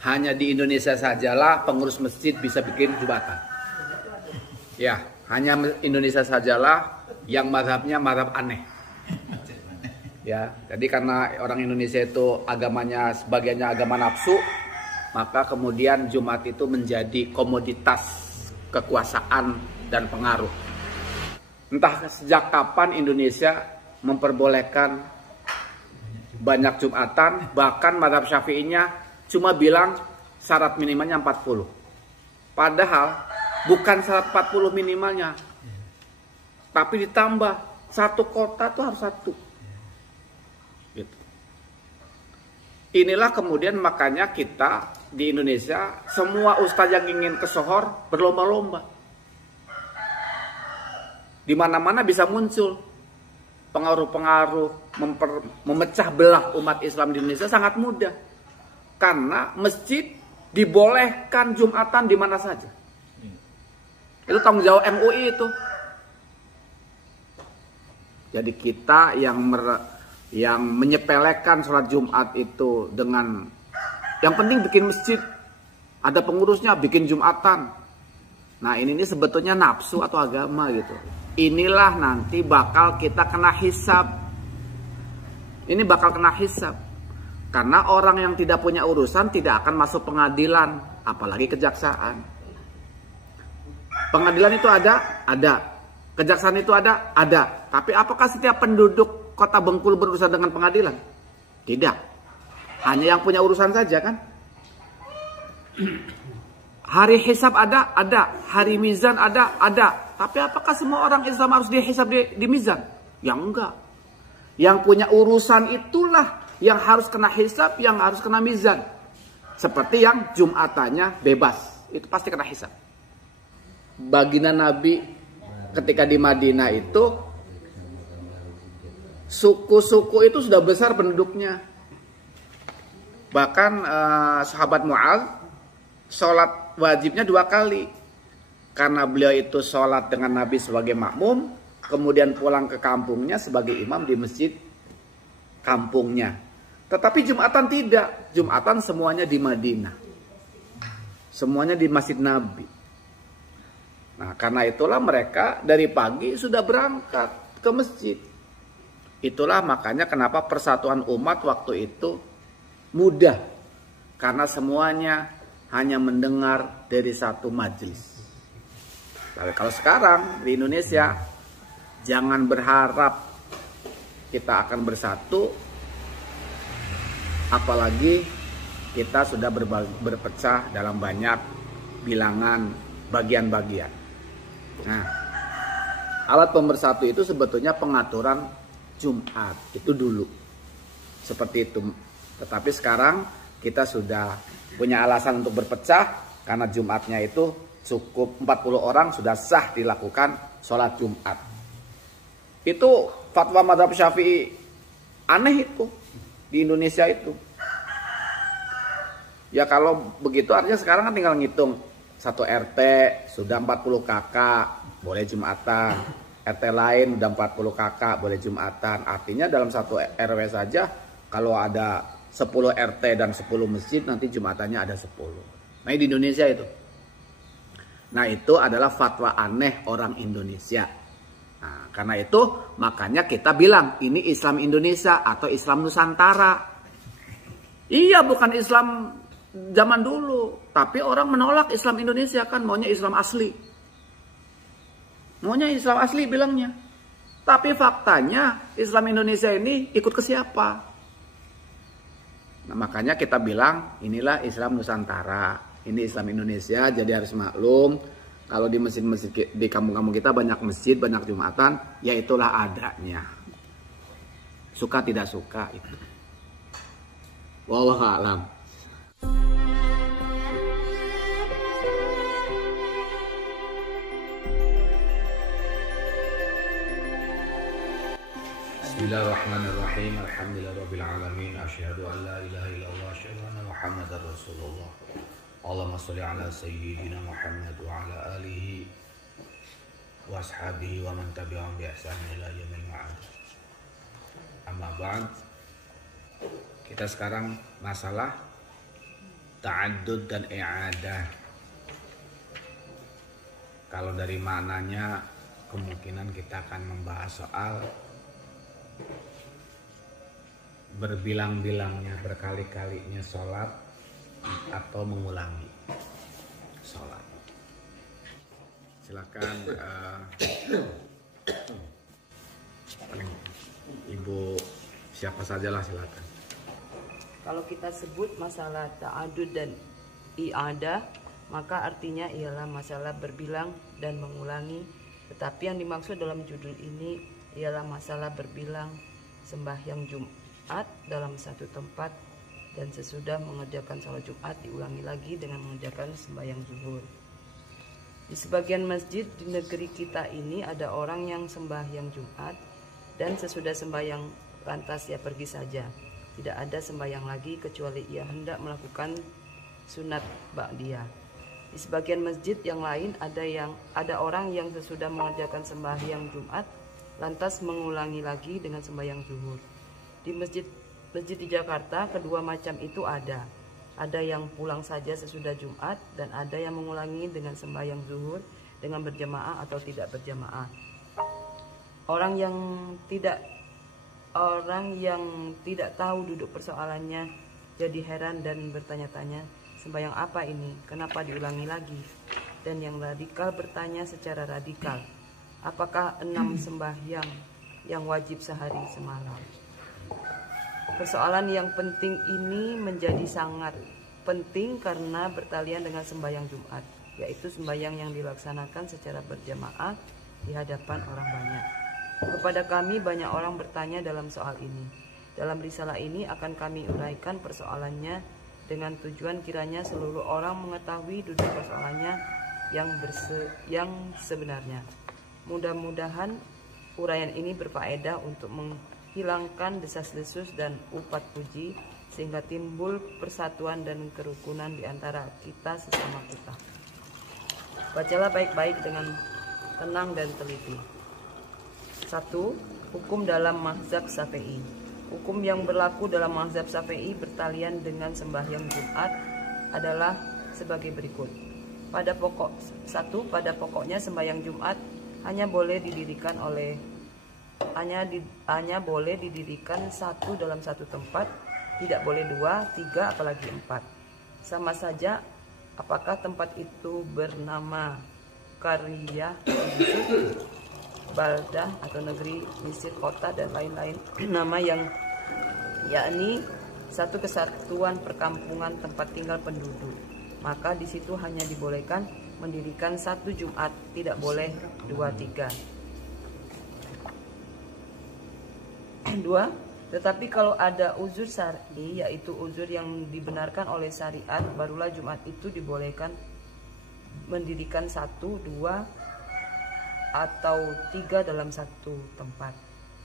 hanya di Indonesia sajalah pengurus masjid bisa bikin jumatan. Ya, hanya Indonesia sajalah yang mazhabnya mazhab aneh. Ya, jadi karena orang Indonesia itu agamanya sebagiannya agama nafsu, maka kemudian Jumat itu menjadi komoditas kekuasaan dan pengaruh. Entah sejak kapan Indonesia memperbolehkan banyak Jumatan, bahkan mazhab Syafi'inya cuma bilang syarat minimalnya 40. Padahal bukan syarat 40 minimalnya, tapi ditambah satu kota tuh harus satu. Gitu. Inilah kemudian makanya kita di Indonesia semua ustadz yang ingin kesohor berlomba-lomba. Di mana-mana bisa muncul pengaruh-pengaruh memecah belah umat Islam di Indonesia sangat mudah. Karena masjid dibolehkan Jumatan di mana saja. Itu tanggung jawab MUI itu. Jadi kita yang menyepelekan sholat Jumat itu dengan yang penting bikin masjid, ada pengurusnya bikin Jumatan. Nah ini sebetulnya nafsu atau agama gitu. Inilah nanti bakal kita kena hisab. Ini bakal kena hisab. Karena orang yang tidak punya urusan tidak akan masuk pengadilan, apalagi kejaksaan. Pengadilan itu ada. Kejaksaan itu ada. Tapi apakah setiap penduduk kota Bengkulu berurusan dengan pengadilan? Tidak. Hanya yang punya urusan saja kan? Hari hisab ada. Hari mizan ada. Tapi apakah semua orang Islam harus dihisab di mizan? Ya enggak. Yang punya urusan itulah yang harus kena hisab, yang harus kena mizan. Seperti yang Jumatannya bebas, itu pasti kena hisab. Baginda Nabi ketika di Madinah itu, suku-suku itu sudah besar penduduknya. Bahkan sahabat Mu'adz sholat wajibnya 2 kali. Karena beliau itu sholat dengan Nabi sebagai makmum, kemudian pulang ke kampungnya sebagai imam di masjid kampungnya. Tetapi Jumatan tidak. Jumatan semuanya di Madinah. Semuanya di Masjid Nabi. Nah, karena itulah mereka dari pagi sudah berangkat ke masjid. Itulah makanya kenapa persatuan umat waktu itu mudah. Karena semuanya hanya mendengar dari satu majelis. Tapi kalau sekarang di Indonesia, jangan berharap kita akan bersatu. Apalagi kita sudah berpecah dalam banyak bilangan bagian-bagian. Nah, alat pemersatu itu sebetulnya pengaturan Jumat itu dulu. Seperti itu. Tetapi sekarang kita sudah punya alasan untuk berpecah karena Jumatnya itu cukup 40 orang sudah sah dilakukan sholat Jumat. Itu fatwa mazhab Syafi'i aneh itu. Di Indonesia itu. Ya kalau begitu artinya sekarang kan tinggal ngitung. Satu RT sudah 40 kakak boleh Jumatan. RT lain udah 40 kakak boleh Jumatan. Artinya dalam satu RW saja kalau ada 10 RT dan 10 masjid nanti Jumatannya ada 10. Nah di Indonesia itu. Nah itu adalah fatwa aneh orang Indonesia. Nah, karena itu makanya kita bilang ini Islam Indonesia atau Islam Nusantara. Iya bukan Islam zaman dulu. Tapi orang menolak Islam Indonesia kan maunya Islam asli. Maunya Islam asli bilangnya. Tapi faktanya Islam Indonesia ini ikut ke siapa? Nah, makanya kita bilang inilah Islam Nusantara. Ini Islam Indonesia jadi harus maklum. Kalau di masjid-masjid di kampung-kampung kita banyak masjid, banyak Jumatan, ya itulah adanya. Suka tidak suka itu. Wallahu a'lam. Bismillahirrahmanirrahim. Alhamdulillahirabbil alamin. Asyhadu an la ilaha illallah, asyhadu anna Muhammadar Rasulullah. Allahumma sholli ala sayyidina Muhammad wa ala alihi wa ashabihi wa man tabi'ahum bi ihsan ila yaumil ma'ad. Amma ba'd. Kita sekarang masalah ta'addud dan i'adah. Kalau dari maknanya kemungkinan kita akan membahas soal berbilang-bilangnya, berkali-kalinya sholat atau mengulangi sholat. Silakan Ibu siapa sajalah silakan. Kalau kita sebut masalah ta'adud dan i'adah, maka artinya ialah masalah berbilang dan mengulangi. Tetapi yang dimaksud dalam judul ini ialah masalah berbilang sembahyang Jumat dalam satu tempat dan sesudah mengerjakan sholat Jumat diulangi lagi dengan mengerjakan sembahyang zuhur. Di sebagian masjid di negeri kita ini ada orang yang sembahyang Jumat dan sesudah sembahyang lantas ia pergi saja. Tidak ada sembahyang lagi kecuali ia hendak melakukan sunat ba'diyah. Di sebagian masjid yang lain ada orang yang sesudah mengerjakan sembahyang Jumat lantas mengulangi lagi dengan sembahyang zuhur. Di masjid di Jakarta kedua macam itu ada. Ada yang pulang saja sesudah Jumat dan ada yang mengulangi dengan sembahyang zuhur dengan berjamaah atau tidak berjamaah. Orang yang tidak tahu duduk persoalannya jadi heran dan bertanya-tanya, sembahyang apa ini? Kenapa diulangi lagi? Dan yang radikal bertanya secara radikal, apakah 6 sembahyang yang wajib sehari semalam? Persoalan yang penting ini menjadi sangat penting karena bertalian dengan sembahyang Jumat, yaitu sembahyang yang dilaksanakan secara berjamaah di hadapan orang banyak. Kepada kami banyak orang bertanya dalam soal ini. Dalam risalah ini akan kami uraikan persoalannya dengan tujuan kiranya seluruh orang mengetahui duduk persoalannya yang sebenarnya. Mudah-mudahan uraian ini berfaedah untuk menghilangkan desas-desus dan upat puji sehingga timbul persatuan dan kerukunan di antara kita sesama kita. Bacalah baik-baik dengan tenang dan teliti. 1. Hukum dalam mazhab Syafi'i. Hukum yang berlaku dalam mazhab Syafi'i bertalian dengan sembahyang Jumat adalah sebagai berikut. Pada pokoknya sembahyang Jumat hanya boleh didirikan satu dalam satu tempat, tidak boleh 2, 3, apalagi 4. Sama saja apakah tempat itu bernama Qaryah, baldah atau negeri, Mesir, kota dan lain-lain nama yang yakni satu kesatuan perkampungan tempat tinggal penduduk, maka di situ hanya dibolehkan mendirikan satu Jumat, tidak boleh 2, 3. 2. Tetapi kalau ada uzur syar'i, yaitu uzur yang dibenarkan oleh syariat, barulah Jumat itu dibolehkan mendirikan 1, 2 atau 3 dalam satu tempat.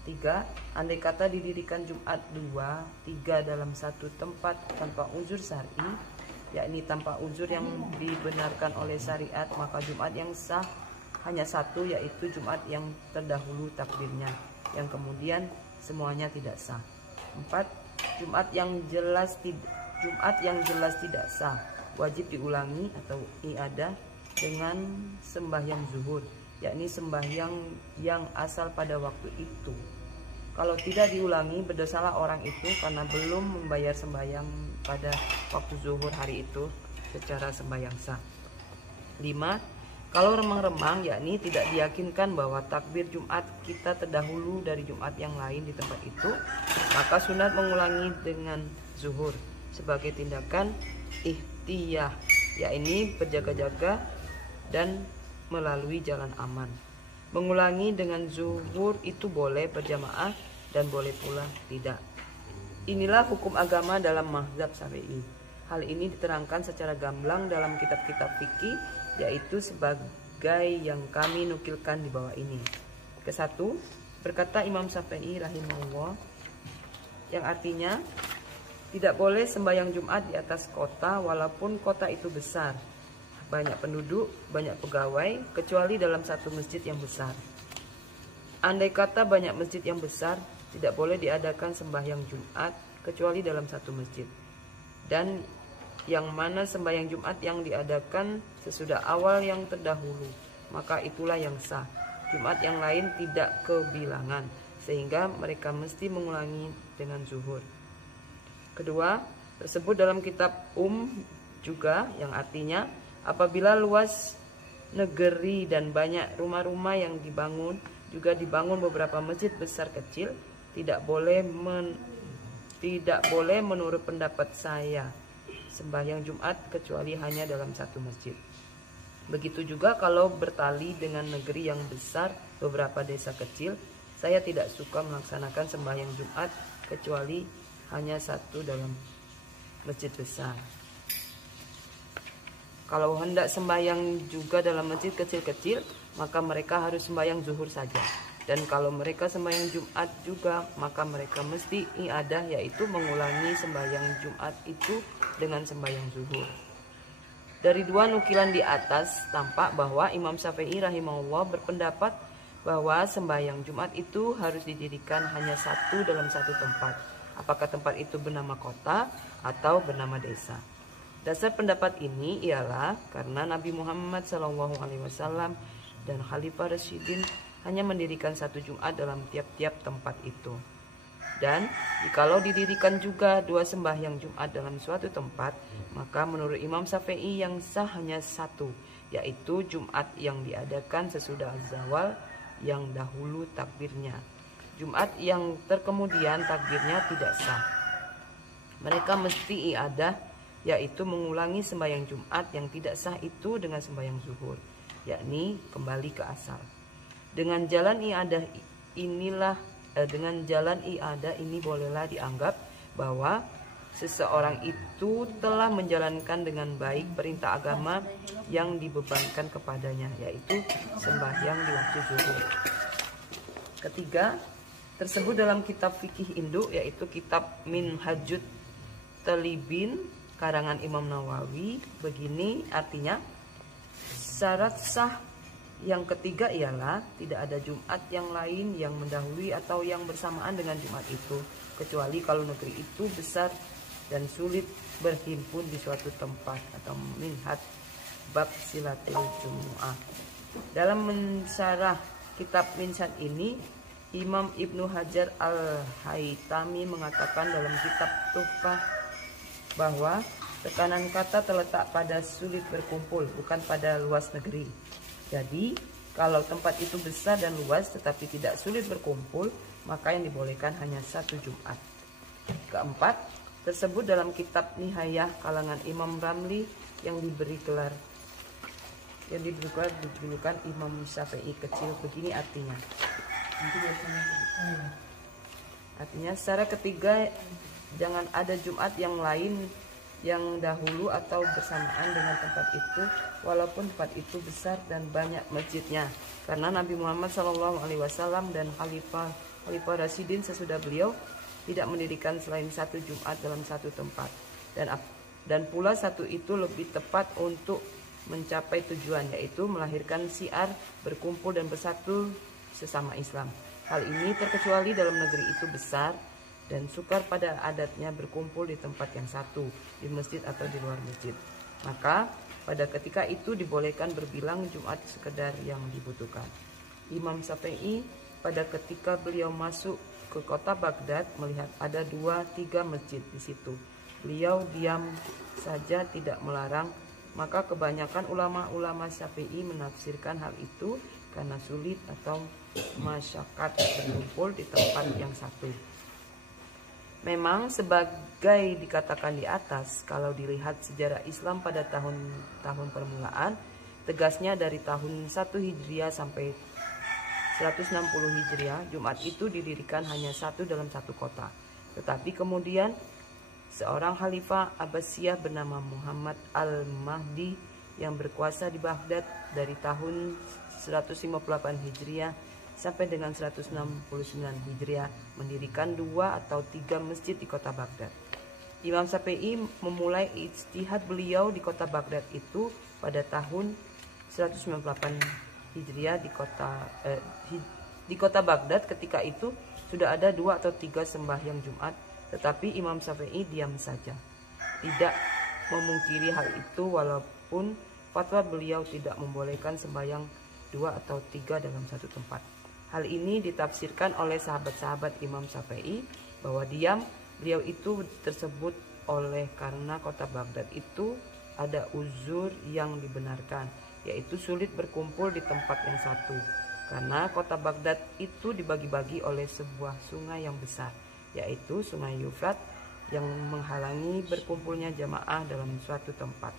3. Andai kata didirikan Jumat 2, 3 dalam satu tempat tanpa uzur syar'i, yakni tanpa uzur yang dibenarkan oleh syariat, maka Jumat yang sah hanya satu, yaitu Jumat yang terdahulu takbirnya, yang kemudian semuanya tidak sah. 4. Jumat yang jelas tidak sah wajib diulangi atau i'adah dengan sembahyang zuhur, yakni sembahyang yang asal pada waktu itu. Kalau tidak diulangi, berdosalah orang itu karena belum membayar sembahyang pada waktu zuhur hari itu secara sembahyang sah. 5. Kalau remang-remang, yakni tidak diyakinkan bahwa takbir Jumat kita terdahulu dari Jumat yang lain di tempat itu, maka sunat mengulangi dengan zuhur sebagai tindakan ihtiyah, yakni berjaga-jaga dan melalui jalan aman. Mengulangi dengan zuhur itu boleh berjamaah dan boleh pula tidak. Inilah hukum agama dalam mazhab Syafi'i. Hal ini diterangkan secara gamblang dalam kitab-kitab fikih, yaitu sebagai yang kami nukilkan di bawah ini. Ke-1, berkata Imam Syafi'i rahimahullah, yang artinya tidak boleh sembahyang Jumat di atas kota walaupun kota itu besar, banyak penduduk, banyak pegawai, kecuali dalam satu masjid yang besar. Andai kata banyak masjid yang besar, tidak boleh diadakan sembahyang Jumat kecuali dalam satu masjid. Dan yang mana sembahyang Jumat yang diadakan sesudah awal yang terdahulu, maka itulah yang sah. Jumat yang lain tidak kebilangan, sehingga mereka mesti mengulangi dengan zuhur. Kedua, tersebut dalam kitab juga, yang artinya apabila luas negeri dan banyak rumah-rumah yang dibangun, juga dibangun beberapa masjid besar kecil, tidak boleh menurut pendapat saya sembahyang Jumat kecuali hanya dalam satu masjid. Begitu juga kalau bertali dengan negeri yang besar beberapa desa kecil, saya tidak suka melaksanakan sembahyang Jumat kecuali hanya satu dalam masjid besar. Kalau hendak sembahyang juga dalam masjid kecil-kecil, maka mereka harus sembahyang zuhur saja. Dan kalau mereka sembahyang Jumat juga, maka mereka mesti i'adah, yaitu mengulangi sembahyang Jumat itu dengan sembahyang zuhur. Dari dua nukilan di atas, tampak bahwa Imam Syafi'i rahimahullah berpendapat bahwa sembahyang Jumat itu harus didirikan hanya satu dalam satu tempat. Apakah tempat itu bernama kota atau bernama desa? Dasar pendapat ini ialah karena Nabi Muhammad SAW dan Khalifah Rasyidin hanya mendirikan satu Jumat dalam tiap-tiap tempat itu. Dan jikalau didirikan juga dua sembahyang Jumat dalam suatu tempat, maka menurut Imam Syafi'i yang sah hanya satu, yaitu Jumat yang diadakan sesudah zawal yang dahulu takbirnya. Jumat yang terkemudian takbirnya tidak sah. Mereka mesti i'adah, yaitu mengulangi sembahyang Jumat yang tidak sah itu dengan sembahyang zuhur, yakni kembali ke asal. Dengan jalan i'adah ini bolehlah dianggap bahwa seseorang itu telah menjalankan dengan baik perintah agama yang dibebankan kepadanya, yaitu sembahyang di waktu zuhur. Ketiga, tersebut dalam kitab fikih induk, yaitu kitab Minhajut Talibin karangan Imam Nawawi. Begini artinya, syarat sah yang ketiga ialah tidak ada Jumat yang lain yang mendahului atau yang bersamaan dengan Jumat itu, kecuali kalau negeri itu besar dan sulit berhimpun di suatu tempat, atau minhat bab silatul jumu'ah. Dalam mensyarah kitab Minhaj ini, Imam Ibnu Hajar Al-Haytami mengatakan dalam kitab Tuhfah bahwa tekanan kata terletak pada sulit berkumpul, bukan pada luas negeri. Jadi, kalau tempat itu besar dan luas tetapi tidak sulit berkumpul, maka yang dibolehkan hanya satu Jumat. Keempat, tersebut dalam kitab Nihayah kalangan Imam Ramli yang diberi dijulukan Imam Syafi'i kecil. Begini artinya. Artinya secara ketiga, jangan ada Jumat yang lain yang dahulu atau bersamaan dengan tempat itu, walaupun tempat itu besar dan banyak masjidnya, karena Nabi Muhammad SAW dan Khalifah Rasyidin sesudah beliau tidak mendirikan selain satu Jumat dalam satu tempat, dan pula satu itu lebih tepat untuk mencapai tujuan, yaitu melahirkan syiar berkumpul dan bersatu sesama Islam. Hal ini terkecuali dalam negeri itu besar dan sukar pada adatnya berkumpul di tempat yang satu, di masjid atau di luar masjid. Maka pada ketika itu dibolehkan berbilang Jumat sekedar yang dibutuhkan. Imam Syafi'i pada ketika beliau masuk ke kota Baghdad melihat ada 2-3 masjid di situ. Beliau diam saja tidak melarang, maka kebanyakan ulama-ulama Syafi'i menafsirkan hal itu karena sulit atau masyakat berkumpul di tempat yang satu. Memang sebagai dikatakan di atas, kalau dilihat sejarah Islam pada tahun-tahun permulaan, tegasnya dari tahun 1 Hijriah sampai 160 Hijriah, Jumat itu didirikan hanya satu dalam satu kota. Tetapi kemudian seorang Khalifah Abbasiyah bernama Muhammad Al-Mahdi yang berkuasa di Baghdad dari tahun 158 Hijriah sampai dengan 169 Hijriah mendirikan 2 atau 3 masjid di kota Baghdad. Imam Syafi'i memulai ijtihad beliau di kota Baghdad itu pada tahun 198 Hijriah di kota Baghdad. Ketika itu sudah ada 2 atau 3 sembahyang Jumat, tetapi Imam Syafi'i diam saja, tidak memungkiri hal itu walaupun fatwa beliau tidak membolehkan sembahyang 2 atau 3 dalam satu tempat. Hal ini ditafsirkan oleh sahabat-sahabat Imam Syafi'i bahwa beliau itu tersebut oleh karena kota Baghdad itu ada uzur yang dibenarkan, yaitu sulit berkumpul di tempat yang satu. Karena kota Baghdad itu dibagi-bagi oleh sebuah sungai yang besar, yaitu Sungai Yufrat yang menghalangi berkumpulnya jamaah dalam suatu tempat.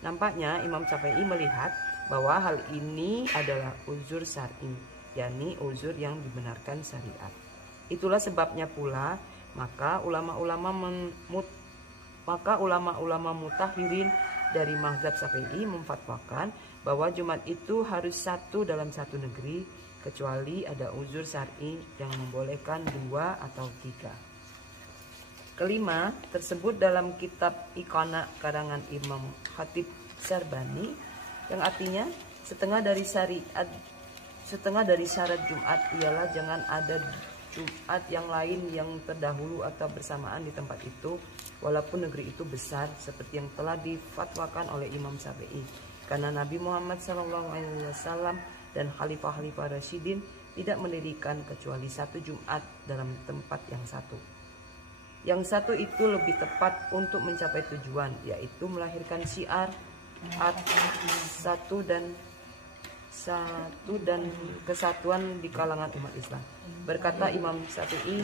Nampaknya Imam Syafi'i melihat bahwa hal ini adalah uzur syar'i, yakni uzur yang dibenarkan syariat. Itulah sebabnya pula maka ulama-ulama mutahirin dari mazhab Syafi'i memfatwakan bahwa Jumat itu harus satu dalam satu negeri, kecuali ada uzur syar'i yang membolehkan 2 atau 3. Kelima, tersebut dalam kitab Iqana karangan Imam Khatib Syarbani, yang artinya setengah dari syarat Jumat ialah jangan ada Jumat yang lain yang terdahulu atau bersamaan di tempat itu, walaupun negeri itu besar, seperti yang telah difatwakan oleh Imam Syafi'i. Karena Nabi Muhammad SAW dan Khalifah-Khalifah Rasyidin tidak mendirikan kecuali satu Jumat dalam tempat yang satu. Yang satu itu lebih tepat untuk mencapai tujuan, yaitu melahirkan syiar satu dan kesatuan di kalangan umat Islam. Berkata Imam Syafi'i,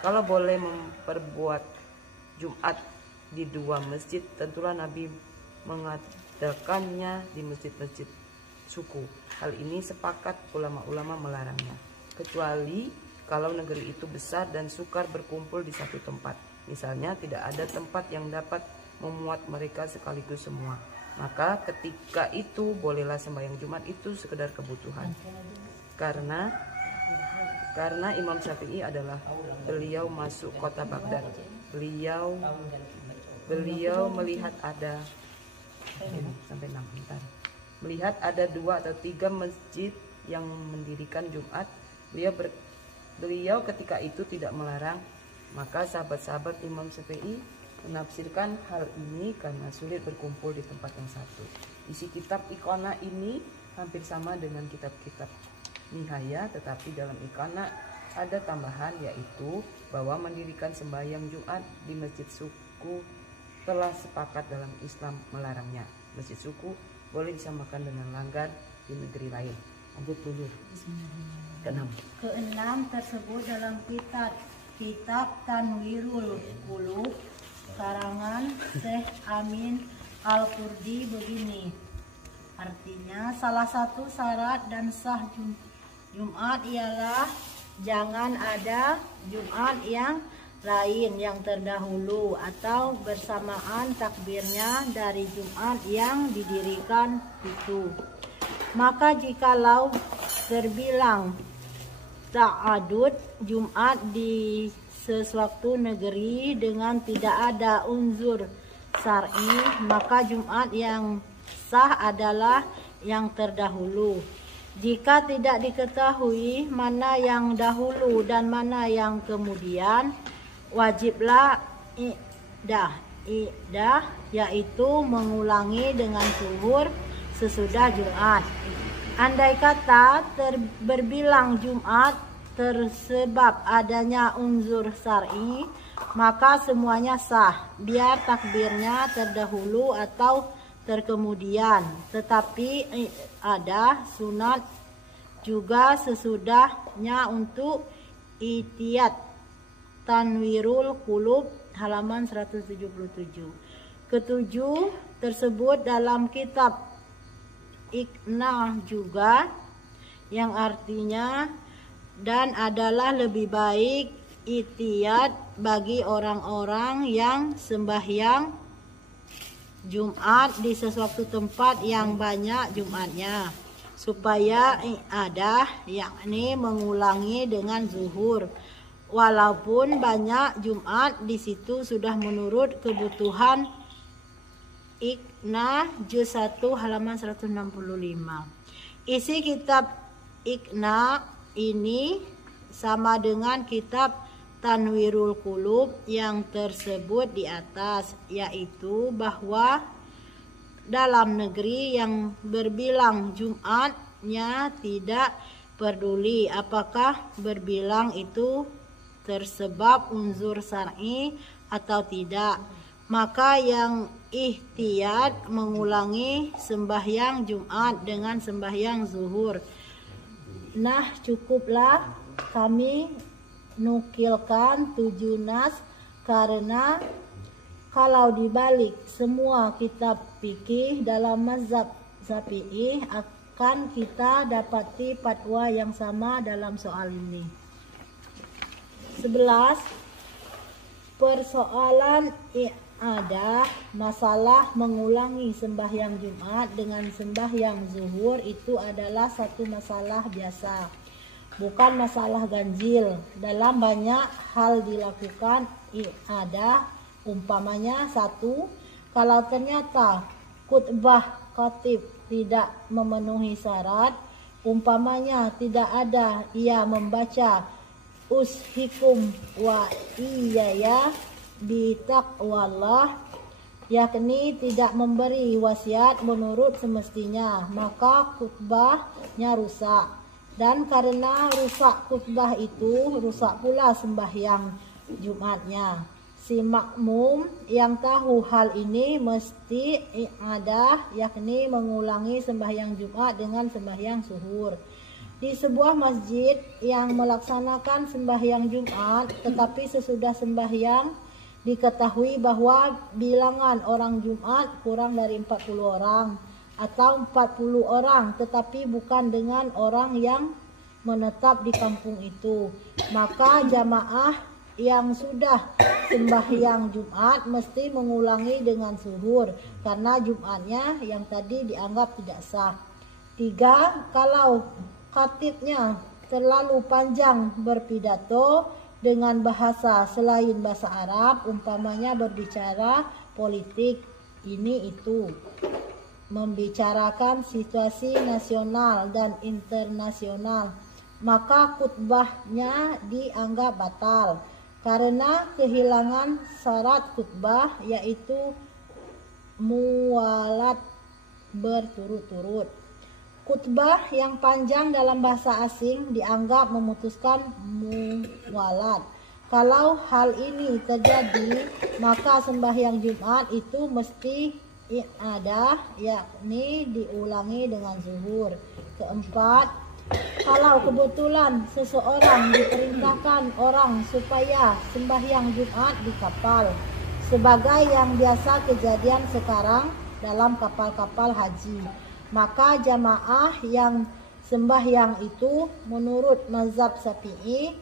kalau boleh memperbuat Jumat di 2 masjid, tentulah Nabi mengadakannya di masjid-masjid suku. Hal ini sepakat ulama-ulama melarangnya, kecuali kalau negeri itu besar dan sukar berkumpul di satu tempat. Misalnya tidak ada tempat yang dapat memuat mereka sekaligus semua. Maka ketika itu bolehlah sembahyang Jumat itu sekedar kebutuhan. Karena Imam Syafi'i adalah beliau masuk kota Baghdad. Beliau melihat ada melihat ada 2 atau 3 masjid yang mendirikan Jumat. Beliau ketika itu tidak melarang. Maka sahabat-sahabat Imam Syafi'i menafsirkan hal ini karena sulit berkumpul di tempat yang satu. Isi kitab Iqana ini hampir sama dengan kitab-kitab Nihaya, tetapi dalam Iqana ada tambahan, yaitu bahwa mendirikan sembahyang Jumat di masjid suku telah sepakat dalam Islam melarangnya. Masjid suku boleh disamakan dengan langgar di negeri lain. Lanjut dulu. Keenam tersebut dalam kitab Tanwirul Qulub karangan Syekh Amin Al-Qurdi begini. Artinya salah satu syarat dan sah Jumat ialah jangan ada Jumat yang lain yang terdahulu atau bersamaan takbirnya dari Jumat yang didirikan itu. Maka jikalau terbilang ta'adud Jumat di sesuatu negeri dengan tidak ada unsur syar'i, maka Jumat yang sah adalah yang terdahulu. Jika tidak diketahui mana yang dahulu dan mana yang kemudian, wajiblah i'dah, yaitu mengulangi dengan zuhur sesudah Jumat. Andai kata berbilang Jumat tersebab adanya unsur syar'i, maka semuanya sah, biar takbirnya terdahulu atau terkemudian. Tetapi ada sunat juga sesudahnya untuk itiyat. Tanwirul Qulub halaman 177. Ketujuh tersebut dalam kitab Iqna juga, yang artinya dan adalah lebih baik itiyat bagi orang-orang yang sembahyang Jumat di sesuatu tempat yang banyak Jumatnya, supaya ada, yakni mengulangi dengan zuhur, walaupun banyak Jumat di situ sudah menurut kebutuhan. Iqna juz 1 halaman 165. Isi kitab Iqna ini sama dengan kitab tanwirul qulub yang tersebut di atas, yaitu bahwa dalam negeri yang berbilang Jumatnya tidak peduli apakah berbilang itu tersebab unsur syar'i atau tidak, maka yang ihtiyat mengulangi sembahyang Jumat dengan sembahyang zuhur. Nah, cukuplah kami nukilkan 7 nas, karena kalau dibalik semua kitab fikih dalam mazhab Syafi'i akan kita dapati fatwa yang sama dalam soal ini. 11. Persoalan i'adah, masalah mengulangi sembahyang Jumat dengan sembahyang zuhur itu adalah satu masalah biasa, bukan masalah ganjil. Dalam banyak hal dilakukan i'adah, umpamanya 1. Kalau ternyata khutbah khatib tidak memenuhi syarat, umpamanya tidak ada ia membaca ushikum wa iyaya bitaqwallah, yakni tidak memberi wasiat menurut semestinya, maka khutbahnya rusak. Dan karena rusak khutbah itu, rusak pula sembahyang Jumatnya. Si makmum yang tahu hal ini mesti i'adah, yakni mengulangi sembahyang Jumat dengan sembahyang zuhur. Di sebuah masjid yang melaksanakan sembahyang Jumat, tetapi sesudah sembahyang diketahui bahwa bilangan orang Jumat kurang dari 40 orang atau 40 orang, tetapi bukan dengan orang yang menetap di kampung itu, maka jamaah yang sudah sembahyang Jumat mesti mengulangi dengan zuhur, karena Jumatnya yang tadi dianggap tidak sah. 3. Kalau khatibnya terlalu panjang berpidato dengan bahasa selain bahasa Arab, umpamanya berbicara politik ini itu, membicarakan situasi nasional dan internasional, maka khutbahnya dianggap batal karena kehilangan syarat khutbah, yaitu muwalat berturut-turut. Khutbah yang panjang dalam bahasa asing dianggap memutuskan muwalat. Kalau hal ini terjadi, maka sembahyang Jumat itu mesti i'adah, yakni diulangi dengan zuhur. 4. Kalau kebetulan seseorang diperintahkan orang supaya sembahyang Jumat di kapal, sebagai yang biasa kejadian sekarang dalam kapal-kapal haji, maka jamaah yang sembahyang itu menurut mazhab Syafi'i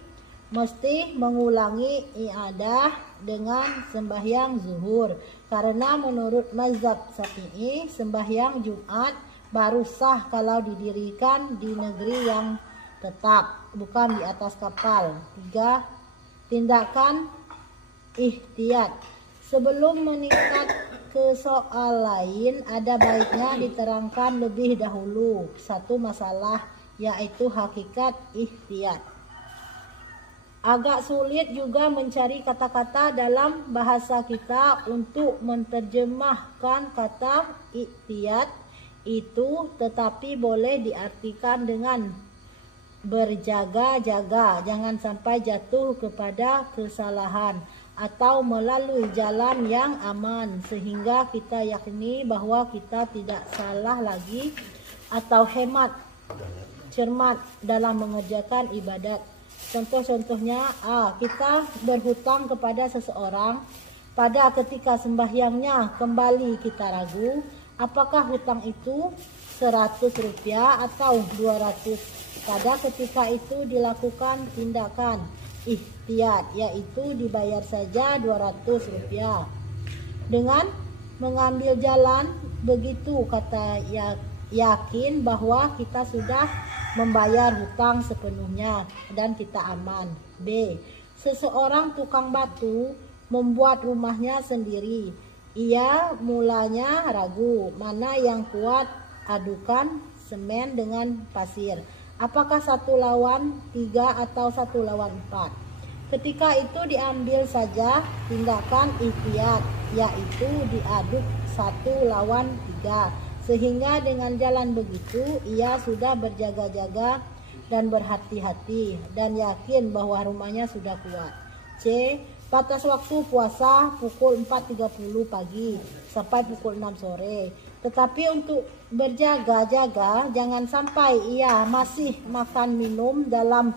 mesti mengulangi i'adah dengan sembahyang zuhur, karena menurut mazhab Syafi'i sembahyang Jumat baru sah kalau didirikan di negeri yang tetap, bukan di atas kapal. 3. Tindakan ihtiyat. Sebelum meningkat ke soal lain, ada baiknya diterangkan lebih dahulu satu masalah, yaitu hakikat ihtiyat. Agak sulit juga mencari kata-kata dalam bahasa kita untuk menerjemahkan kata ihtiyat itu, tetapi boleh diartikan dengan berjaga-jaga, jangan sampai jatuh kepada kesalahan atau melalui jalan yang aman, sehingga kita yakini bahwa kita tidak salah lagi, atau hemat, cermat dalam mengerjakan ibadat. Contoh-contohnya, kita berhutang kepada seseorang, pada ketika sembahyangnya kembali kita ragu apakah hutang itu 100 rupiah atau 200. Pada ketika itu dilakukan tindakan ihtiyat, yaitu dibayar saja 200 rupiah. Dengan mengambil jalan begitu, kata yakin bahwa kita sudah membayar hutang sepenuhnya dan kita aman. B. Seseorang tukang batu membuat rumahnya sendiri. Ia mulanya ragu mana yang kuat, adukan semen dengan pasir. Apakah 1 lawan 3 atau 1 lawan 4? Ketika itu diambil saja tindakan ihtiyat, yaitu diaduk 1 lawan 3, sehingga dengan jalan begitu ia sudah berjaga-jaga dan berhati-hati dan yakin bahwa rumahnya sudah kuat. C. Batas waktu puasa pukul 4.30 pagi sampai pukul 6 sore. Tetapi untuk berjaga-jaga jangan sampai ia masih makan minum dalam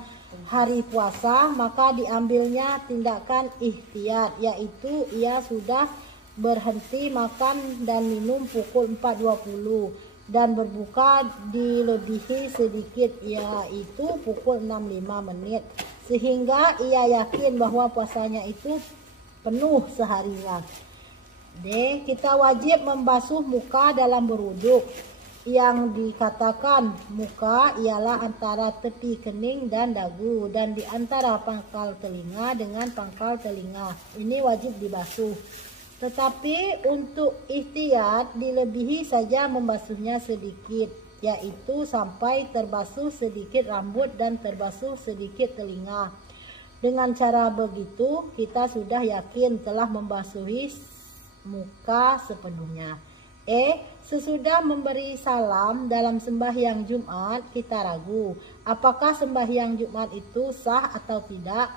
hari puasa, maka diambilnya tindakan ihtiyat, yaitu ia sudah berhenti makan dan minum pukul 4.20 dan berbuka dilebihi sedikit, yaitu pukul 6.05 menit, sehingga ia yakin bahwa puasanya itu penuh seharian. D. Kita wajib membasuh muka dalam berwuduk. Yang dikatakan muka ialah antara tepi kening dan dagu, dan di antara pangkal telinga dengan pangkal telinga. Ini wajib dibasuh. Tetapi untuk ihtiyat dilebihi saja membasuhnya sedikit, yaitu sampai terbasuh sedikit rambut dan terbasuh sedikit telinga. Dengan cara begitu kita sudah yakin telah membasuhi muka sepenuhnya. Sesudah memberi salam dalam sembahyang Jumat kita ragu apakah sembahyang Jumat itu sah atau tidak.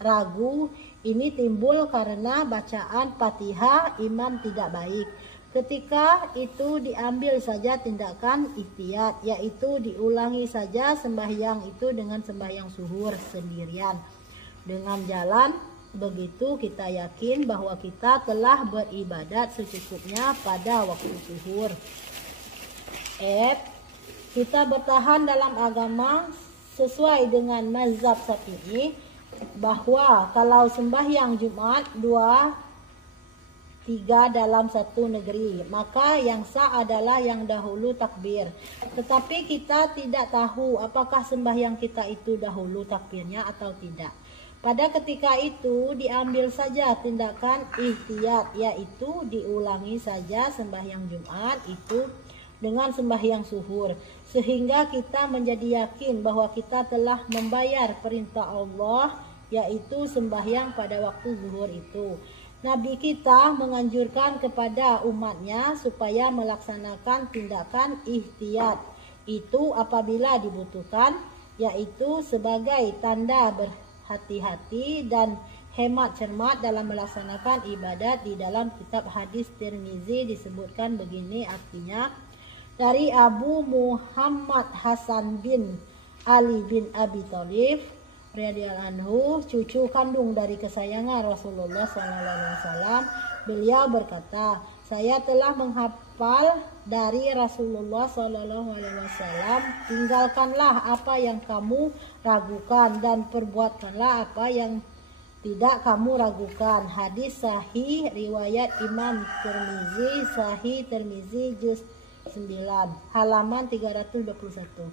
Ragu ini timbul karena bacaan Fatihah imam tidak baik. Ketika itu diambil saja tindakan ihtiyat, yaitu diulangi saja sembahyang itu dengan sembahyang zuhur sendirian. Dengan jalan begitu kita yakin bahwa kita telah beribadat secukupnya pada waktu zuhur. Kita bertahan dalam agama sesuai dengan mazhab Syafi'i bahwa kalau sembahyang Jumat 2-3 dalam satu negeri, maka yang sah adalah yang dahulu takbir. Tetapi kita tidak tahu apakah sembahyang kita itu dahulu takbirnya atau tidak. Pada ketika itu diambil saja tindakan ihtiyat, yaitu diulangi saja sembahyang Jumat itu dengan sembahyang zuhur, sehingga kita menjadi yakin bahwa kita telah membayar perintah Allah, yaitu sembahyang pada waktu zuhur itu. Nabi kita menganjurkan kepada umatnya supaya melaksanakan tindakan ihtiyat itu apabila dibutuhkan, yaitu sebagai tanda hati-hati dan hemat cermat dalam melaksanakan ibadat. Di dalam kitab hadis Tirmizi disebutkan begini artinya, dari Abu Muhammad Hasan bin Ali bin Abi Thalib radhiyallahu anhu, cucu kandung dari kesayangan Rasulullah SAW, beliau berkata, saya telah menghafal dari Rasulullah SAW, tinggalkanlah apa yang kamu ragukan dan perbuatkanlah apa yang tidak kamu ragukan. Hadis sahih riwayat Imam Tirmizi, Sahih Tirmizi juz 9 halaman 321.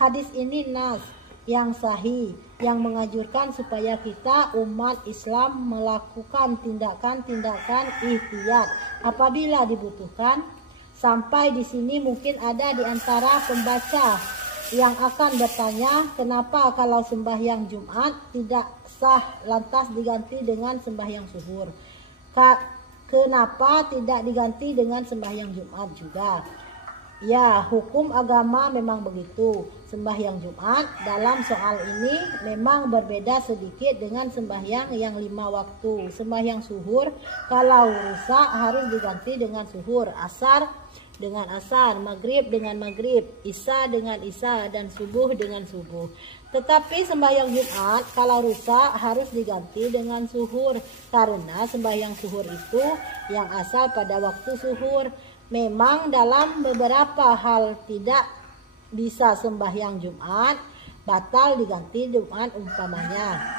Hadis ini nas yang sahih yang menganjurkan supaya kita umat Islam melakukan tindakan-tindakan ihtiyat apabila dibutuhkan. Sampai di sini mungkin ada di antara pembaca yang akan bertanya, kenapa kalau sembahyang Jumat tidak sah lantas diganti dengan sembahyang zuhur? Kenapa tidak diganti dengan sembahyang Jumat juga? Ya, hukum agama memang begitu. Sembahyang Jumat dalam soal ini memang berbeda sedikit dengan sembahyang yang 5 waktu. Sembahyang zuhur kalau rusak harus diganti dengan zuhur, asar dengan asar, maghrib dengan maghrib, isya dengan isya, dan subuh dengan subuh. Tetapi sembahyang Jumat kalau rusak harus diganti dengan zuhur, karena sembahyang zuhur itu yang asal pada waktu zuhur. Memang dalam beberapa hal tidak bisa sembahyang Jumat, batal diganti Jumat, umpamanya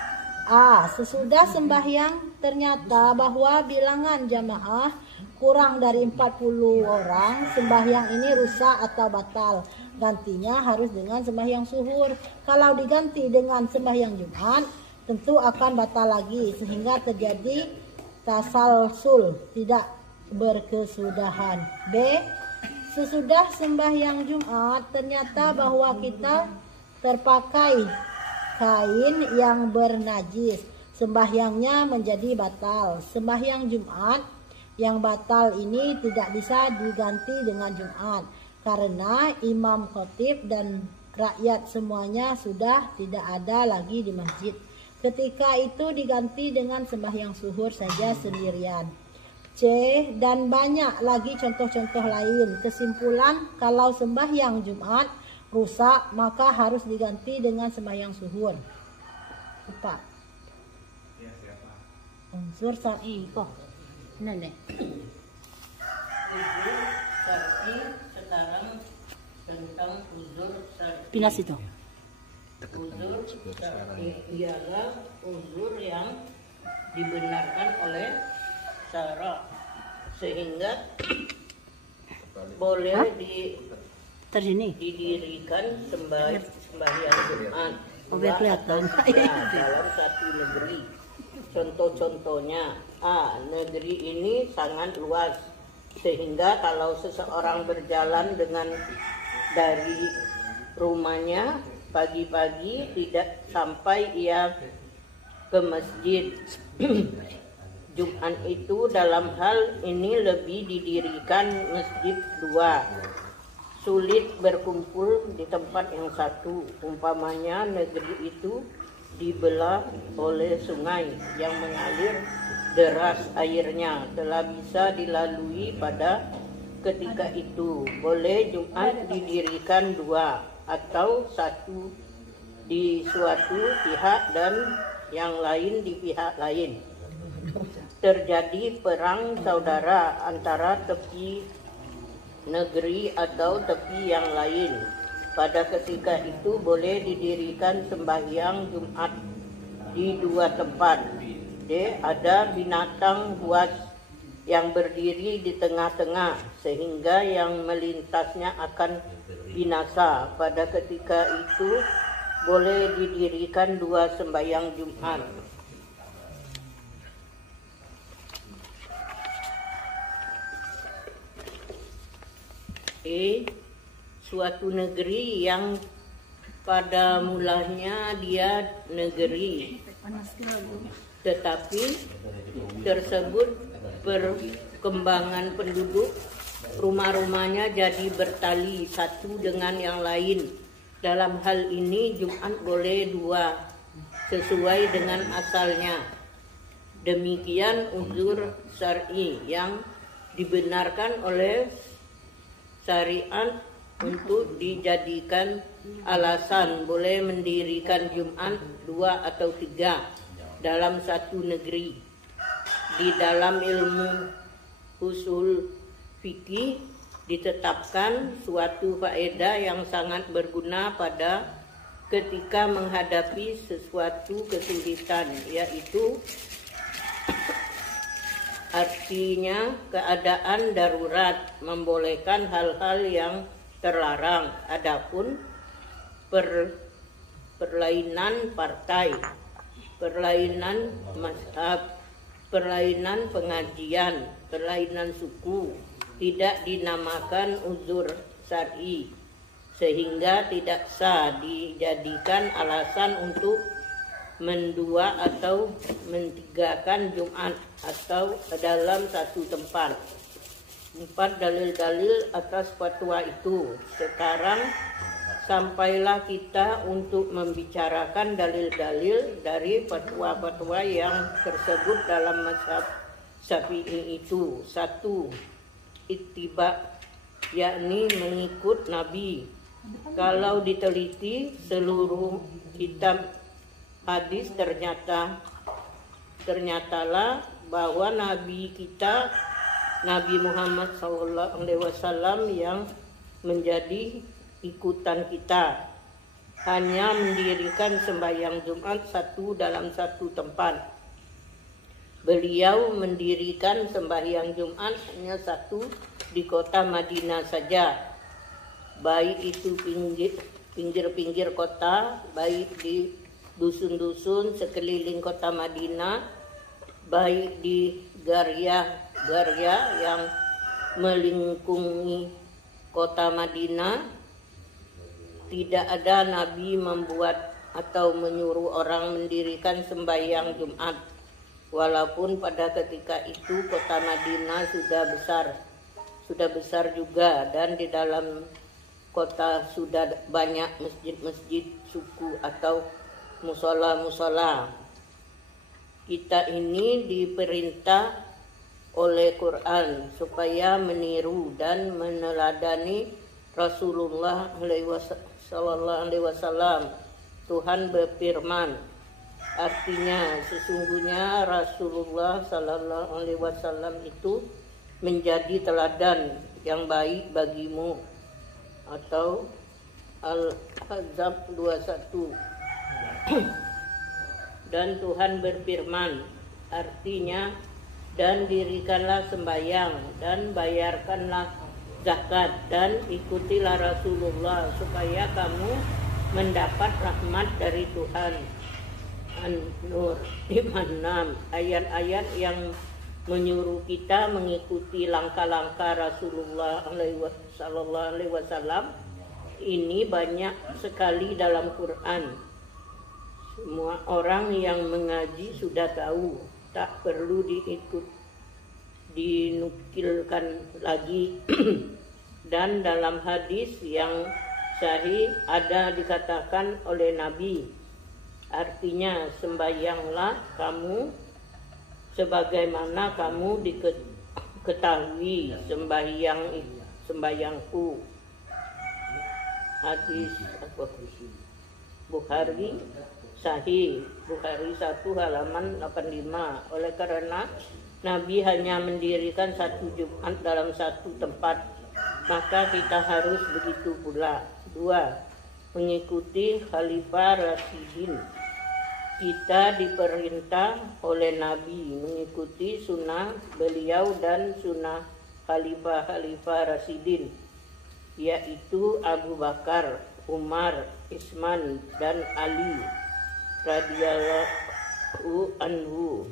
sesudah sembahyang ternyata bahwa bilangan jamaah kurang dari 40 orang, sembahyang ini rusak atau batal, gantinya harus dengan sembahyang zuhur. Kalau diganti dengan sembahyang Jumat tentu akan batal lagi, sehingga terjadi tasalsul, tidak berkesudahan. B. Sesudah sembahyang Jumat ternyata bahwa kita terpakai kain yang bernajis, sembahyangnya menjadi batal. Sembahyang Jumat yang batal ini tidak bisa diganti dengan Jumat karena imam khatib dan rakyat semuanya sudah tidak ada lagi di masjid. Ketika itu diganti dengan sembahyang zuhur saja sendirian. C. Dan banyak lagi contoh-contoh lain. Kesimpulan, kalau sembahyang Jumat rusak maka harus diganti dengan sembahyang zuhur. 4. Unsur syar'i kok. Nenek. Uzur syar'i sekarang tentang uzur syar'i. Pinas itu. Uzur syar'i ialah uzur yang dibenarkan oleh syara sehingga boleh didirikan sembahyang Jumat kelihatan dalam satu negeri. Contoh-contohnya, negeri ini sangat luas sehingga kalau seseorang berjalan dari rumahnya pagi-pagi tidak sampai ia ke masjid. Jumat itu dalam hal ini lebih didirikan masjid dua. Sulit berkumpul di tempat yang satu. Umpamanya negeri itu dibelah oleh sungai yang mengalir deras airnya, telah bisa dilalui pada ketika itu. Boleh Jumat didirikan dua atau satu di suatu pihak dan yang lain di pihak lain. Terjadi perang saudara antara tepi negeri atau tepi yang lain. Pada ketika itu boleh didirikan sembahyang Jumat di dua tempat. D. Ada binatang buas yang berdiri di tengah-tengah sehingga yang melintasnya akan binasa. Pada ketika itu boleh didirikan dua sembahyang Jumat. E. Suatu negeri yang pada mulanya dia negeri, tetapi tersebut perkembangan penduduk rumah-rumahnya jadi bertali satu dengan yang lain. Dalam hal ini Jumat boleh dua sesuai dengan asalnya. Demikian uzur syar'i yang dibenarkan oleh syariat untuk dijadikan alasan boleh mendirikan Jumat dua atau tiga dalam satu negeri. Di dalam ilmu usul fikih ditetapkan suatu faedah yang sangat berguna pada ketika menghadapi sesuatu kesulitan, yaitu artinya keadaan darurat membolehkan hal-hal yang terlarang. Adapun perlainan partai, perlainan mazhab, perlainan pengajian, perlainan suku tidak dinamakan uzur syar'i sehingga tidak sah dijadikan alasan untuk mendua atau mentigakan Jumat atau dalam satu tempat. 4 dalil-dalil atas fatwa itu. Sekarang sampailah kita untuk membicarakan dalil-dalil dari fatwa-fatwa yang tersebut dalam mazhab Syafi'i itu. 1. Ittiba, yakni mengikut Nabi. Kalau diteliti seluruh kitab hadis ternyatalah bahwa Nabi kita, Nabi Muhammad SAW yang menjadi ikutan kita, hanya mendirikan sembahyang Jumat satu dalam satu tempat. Beliau mendirikan sembahyang Jumat hanya satu di kota Madinah saja, baik itu pinggir-pinggir kota, baik di dusun-dusun sekeliling kota Madinah, baik di garya yang melingkungi kota Madinah. Tidak ada Nabi membuat atau menyuruh orang mendirikan sembahyang Jumat, walaupun pada ketika itu kota Madinah sudah besar juga, dan di dalam kota sudah banyak masjid-masjid suku atau musola-musola. Kita ini diperintah oleh Quran supaya meniru dan meneladani Rasulullah sallallahu alaihi wasallam. Tuhan berfirman, artinya sesungguhnya Rasulullah sallallahu alaihi wasallam itu menjadi teladan yang baik bagimu, atau Al-Ahzab 21. Dan Tuhan berfirman, artinya, dan dirikanlah sembahyang dan bayarkanlah zakat dan ikutilah Rasulullah supaya kamu mendapat rahmat dari Tuhan. An-Nur 56, ayat-ayat yang menyuruh kita mengikuti langkah-langkah Rasulullah sallallahu alaihi wasallam ini banyak sekali dalam Quran. Semua orang yang mengaji sudah tahu, tak perlu dinukilkan lagi. Dan dalam hadis yang sahih ada dikatakan oleh Nabi, artinya sembahyanglah kamu sebagaimana kamu diketahui sembahyangku. Hadis Bukhari Sahih, Bukhari 1 halaman 85. Oleh karena Nabi hanya mendirikan satu Jumat dalam satu tempat, maka kita harus begitu pula. 2. Mengikuti Khalifah Rasyidin. Kita diperintah oleh Nabi mengikuti sunnah beliau dan sunnah Khalifah Rasyidin, yaitu Abu Bakar, Umar, Utsman, dan Ali radhiyallahu anhu.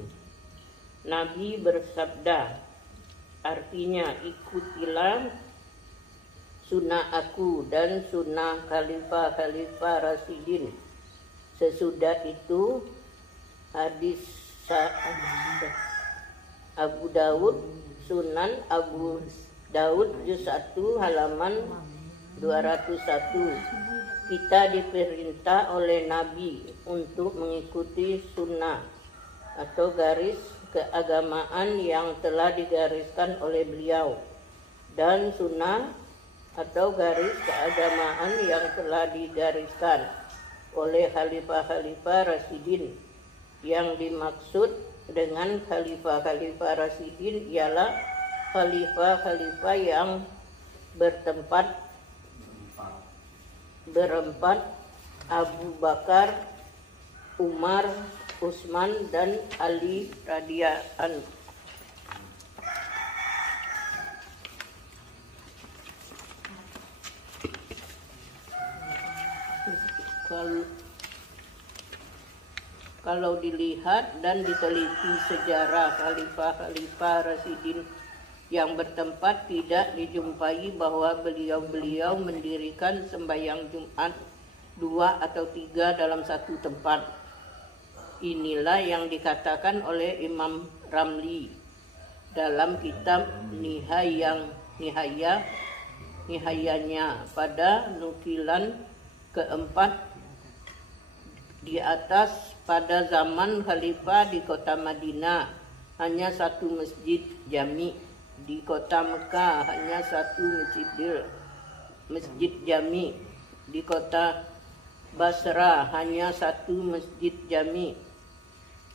Nabi bersabda, artinya ikutilah sunnah aku dan sunnah Khalifah Rasyidin. Sesudah itu hadis Abu Daud, Sunan Abu Daud juz 1 halaman 201. Kita diperintah oleh Nabi untuk mengikuti sunnah atau garis keagamaan yang telah digariskan oleh beliau, dan sunnah atau garis keagamaan yang telah digariskan oleh Khalifah Rasyidin. Yang dimaksud dengan Khalifah Rasyidin ialah khalifah yang berempat Abu Bakar, Umar, Utsman, dan Ali radhiyallahu anhu. Kalau dilihat dan diteliti sejarah Khalifah Rasyidin yang bertempat, tidak dijumpai bahwa beliau mendirikan sembahyang Jumat 2 atau 3 dalam satu tempat. Inilah yang dikatakan oleh Imam Ramli dalam kitab Nihayanya pada nukilan keempat di atas. Pada zaman Khalifah di kota Madinah hanya satu masjid jami, di kota Mekah hanya satu masjid jami, di kota Basra hanya satu masjid jami.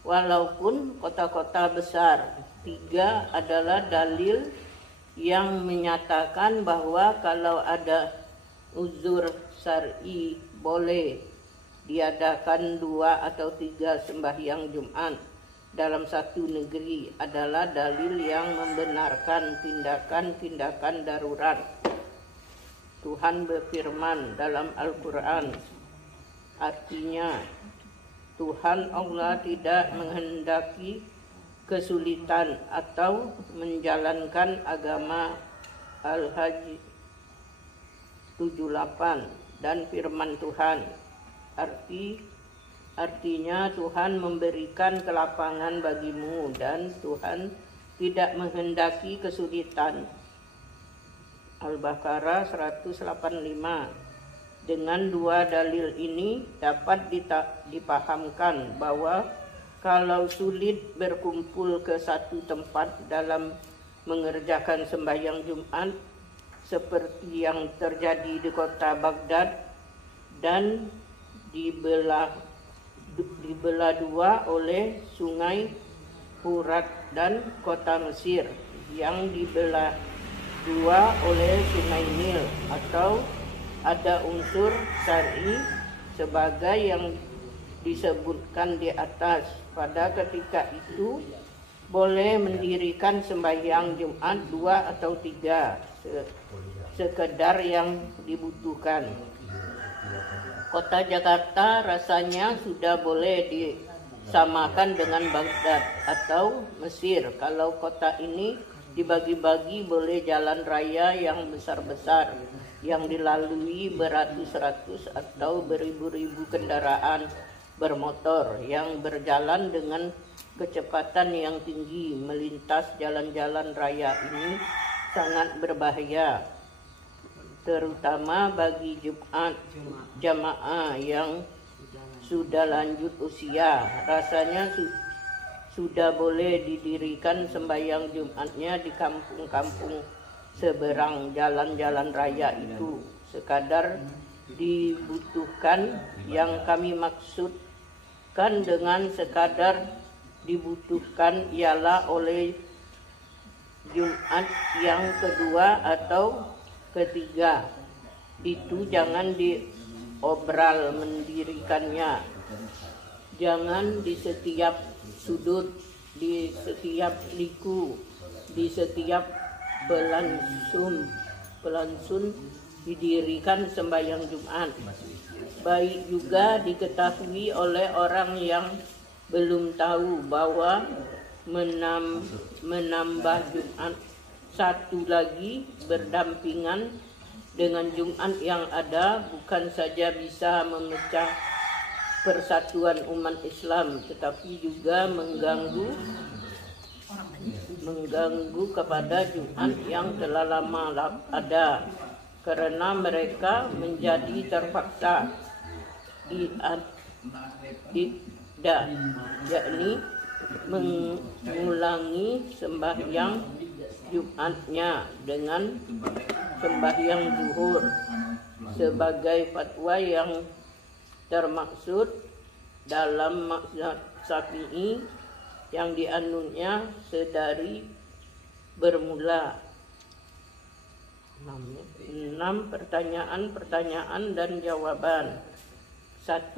Walaupun kota-kota besar, 3 adalah dalil yang menyatakan bahwa kalau ada uzur syar'i boleh diadakan 2 atau 3 sembahyang Jumat dalam satu negeri adalah dalil yang membenarkan tindakan-tindakan darurat. Tuhan berfirman dalam Al-Quran, artinya Tuhan Allah tidak menghendaki kesulitan atau menjalankan agama. Al-Hajj 78. Dan firman Tuhan, arti Artinya Tuhan memberikan kelapangan bagimu dan Tuhan tidak menghendaki kesulitan. Al-Baqarah 185. Dengan dua dalil ini dapat dipahamkan bahwa kalau sulit berkumpul ke satu tempat dalam mengerjakan sembahyang Jumat seperti yang terjadi di kota Baghdad dan dibelah dua oleh sungai Furat dan kota Mesir yang dibelah dua oleh sungai Nil, atau ada unsur syar'i sebagai yang disebutkan di atas. Pada ketika itu boleh mendirikan sembahyang Jumat 2 atau 3 sekedar yang dibutuhkan. Kota Jakarta rasanya sudah boleh disamakan dengan Baghdad atau Mesir. Kalau kota ini dibagi-bagi boleh jalan raya yang besar-besar yang dilalui beratus-ratus atau beribu-ribu kendaraan bermotor yang berjalan dengan kecepatan yang tinggi. Melintas jalan-jalan raya ini sangat berbahaya, terutama bagi jamaah yang sudah lanjut usia. Rasanya sudah boleh didirikan sembahyang Jumatnya di kampung-kampung seberang jalan-jalan raya itu. Sekadar dibutuhkan, yang kami maksudkan dengan sekadar dibutuhkan ialah oleh Jumat yang kedua atau ketiga. Itu jangan diobral mendirikannya. Jangan di setiap sudut, di setiap liku, di setiap pelansun didirikan sembahyang Jumat. Baik juga diketahui oleh orang yang belum tahu bahwa menambah Jumat satu lagi berdampingan dengan Jumat yang ada bukan saja bisa memecah persatuan umat Islam, tetapi juga mengganggu kepada Jumat yang telah lama ada, karena mereka menjadi terpaksa yakni mengulangi sembahyang Jumatnya dengan sembahyang zuhur sebagai fatwa yang termaksud dalam mazhab Syafi'i yang dianutnya sedari bermula. 6 pertanyaan dan jawaban. 1.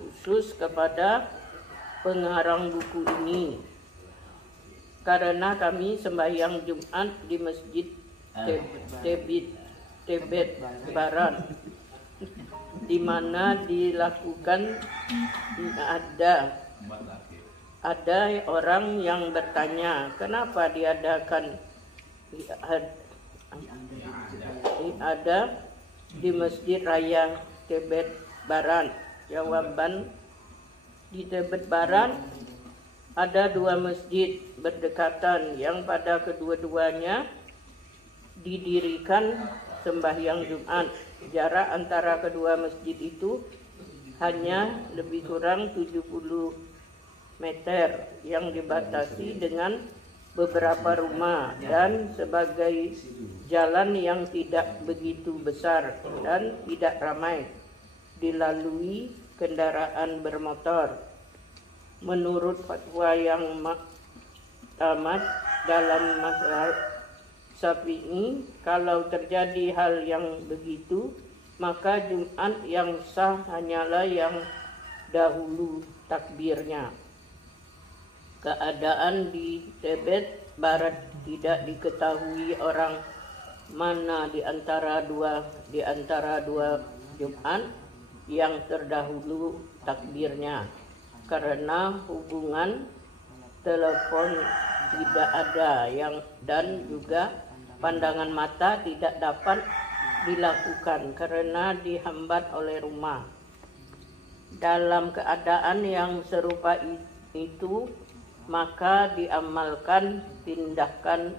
Khusus kepada pengarang buku ini, karena kami sembahyang Jumat di Masjid Tebet Barat, di mana dilakukan ada orang yang bertanya, kenapa diadakan ada di Masjid Raya Tebet Barat? Jawaban, di Tebet Barat ada 2 masjid berdekatan yang pada kedua-duanya didirikan sembahyang Jumat. Jarak antara kedua masjid itu hanya lebih kurang 70 meter yang dibatasi dengan beberapa rumah dan sebagai jalan yang tidak begitu besar dan tidak ramai dilalui kendaraan bermotor. Menurut fatwa yang tamat dalam mazhab Syafi'i, kalau terjadi hal yang begitu, maka Jumat yang sah hanyalah yang dahulu takbirnya. Keadaan di Tebet Barat tidak diketahui orang mana di antara dua Jumat yang terdahulu takbirnya, karena hubungan telepon tidak ada dan juga pandangan mata tidak dapat dilakukan karena dihambat oleh rumah. dalam keadaan yang serupa itu, maka diamalkan tindakan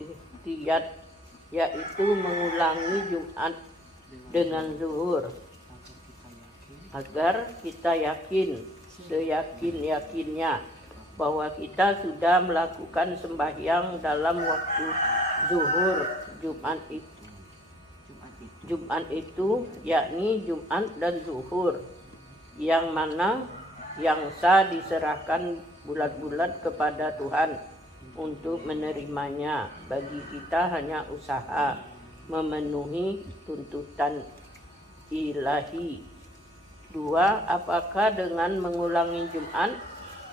ihtiyat, yaitu mengulangi Jumat dengan zuhur, agar kita yakin seyakin-yakinnya bahwa kita sudah melakukan sembahyang dalam waktu zuhur Jumat itu, yakni Jumat dan zuhur, yang mana yang sah diserahkan bulat-bulat kepada Tuhan untuk menerimanya. Bagi kita hanya usaha memenuhi tuntutan ilahi. 2. Apakah dengan mengulangi Jumat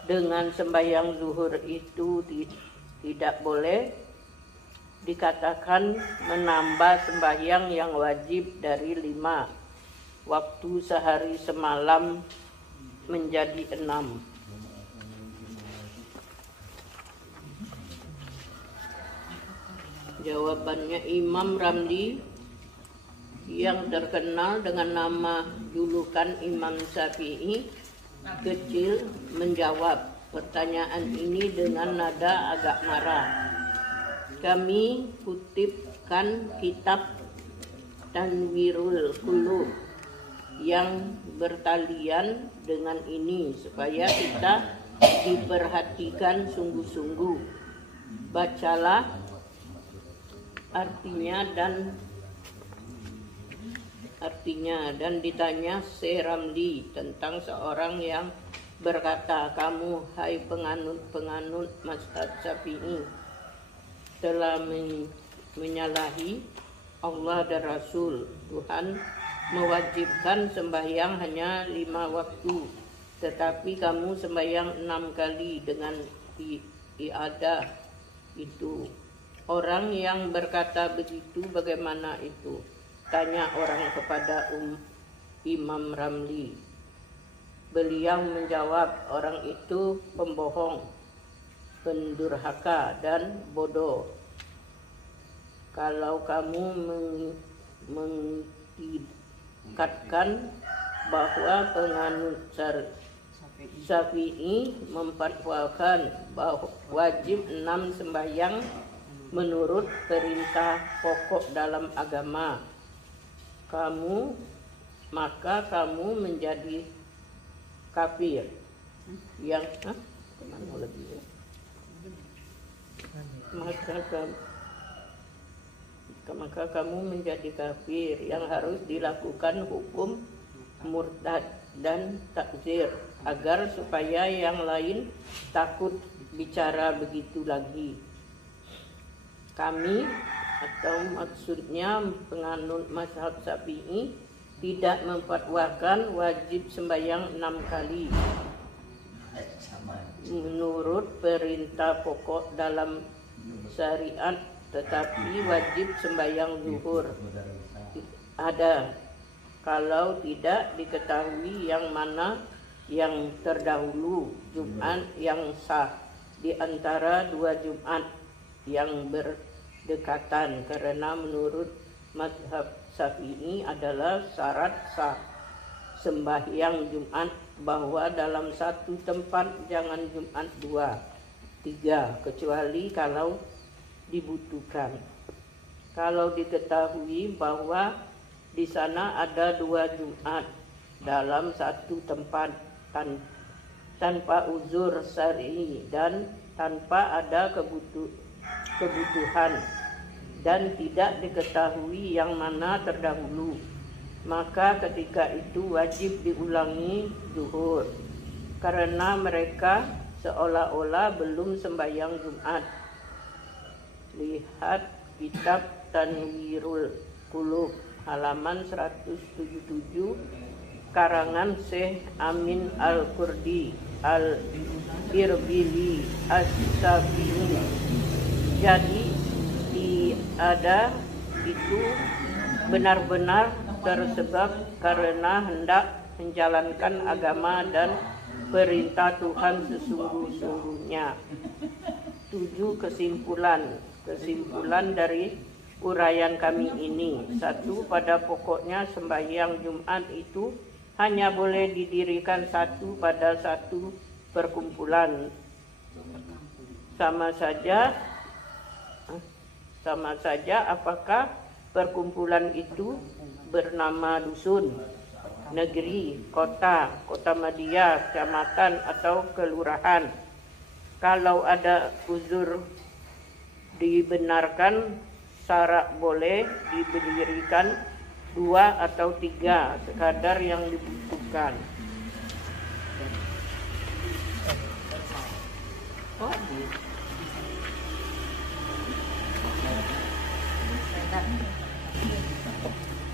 dengan sembahyang zuhur itu tidak boleh dikatakan menambah sembahyang yang wajib dari 5 waktu sehari semalam menjadi 6? Jawabannya, Imam Ramli yang terkenal dengan nama julukan Imam Syafi'i kecil menjawab pertanyaan ini dengan nada agak marah. Kami kutipkan kitab Tanwirul Qulub yang bertalian dengan ini supaya kita diperhatikan sungguh-sungguh. Bacalah artinya dan ditanya Syekh Ramli tentang seorang yang berkata, kamu hai penganut mazhab Syafi'i telah menyalahi Allah dan Rasul. Tuhan mewajibkan sembahyang hanya 5 waktu, tetapi kamu sembahyang 6 kali dengan iadah itu. Orang yang berkata begitu bagaimana itu? Tanya orang kepada Imam Ramli. Beliau menjawab, orang itu pembohong, pendurhaka dan bodoh. Kalau kamu mengikatkan bahwa penganut Syafi'i memfatwakan bahwa wajib 6 sembahyang menurut perintah pokok dalam agama, maka kamu menjadi kafir. Maka kamu menjadi kafir yang harus dilakukan hukum murtad dan takzir, agar supaya yang lain takut bicara begitu lagi. Kami, atau maksudnya penganut mazhab Syafi'i, tidak memfatwakan wajib sembahyang 6 kali menurut perintah pokok dalam syariat, tetapi wajib sembahyang zuhur ada kalau tidak diketahui yang mana yang terdahulu Jumat yang sah di antara 2 Jumat yang berdekatan, karena menurut mazhab Syafi'i adalah syarat sah sembahyang Jumat bahwa dalam satu tempat jangan Jumat 2, 3, kecuali kalau dibutuhkan. Kalau diketahui bahwa di sana ada 2 Jumat dalam satu tempat tanpa uzur syar'i dan tanpa ada kebutuhan dan tidak diketahui yang mana terdahulu, maka ketika itu wajib diulangi zuhur, karena mereka seolah-olah belum sembahyang Jumat. Lihat kitab Tanwirul Qulub halaman 177 karangan Syekh Amin Al-Qurdi Al-Irbili As-Syafi'i. Jadi ada itu benar-benar tersebab karena hendak menjalankan agama dan perintah Tuhan sesungguh-sungguhnya. 7 kesimpulan dari uraian kami ini. 1. Pada pokoknya sembahyang Jumat itu hanya boleh didirikan satu pada satu perkumpulan. Sama saja apakah perkumpulan itu bernama dusun, negeri, kota, kota madya, kecamatan atau kelurahan. Kalau ada uzur dibenarkan, syarat boleh didirikan 2 atau 3 sekadar yang dibutuhkan.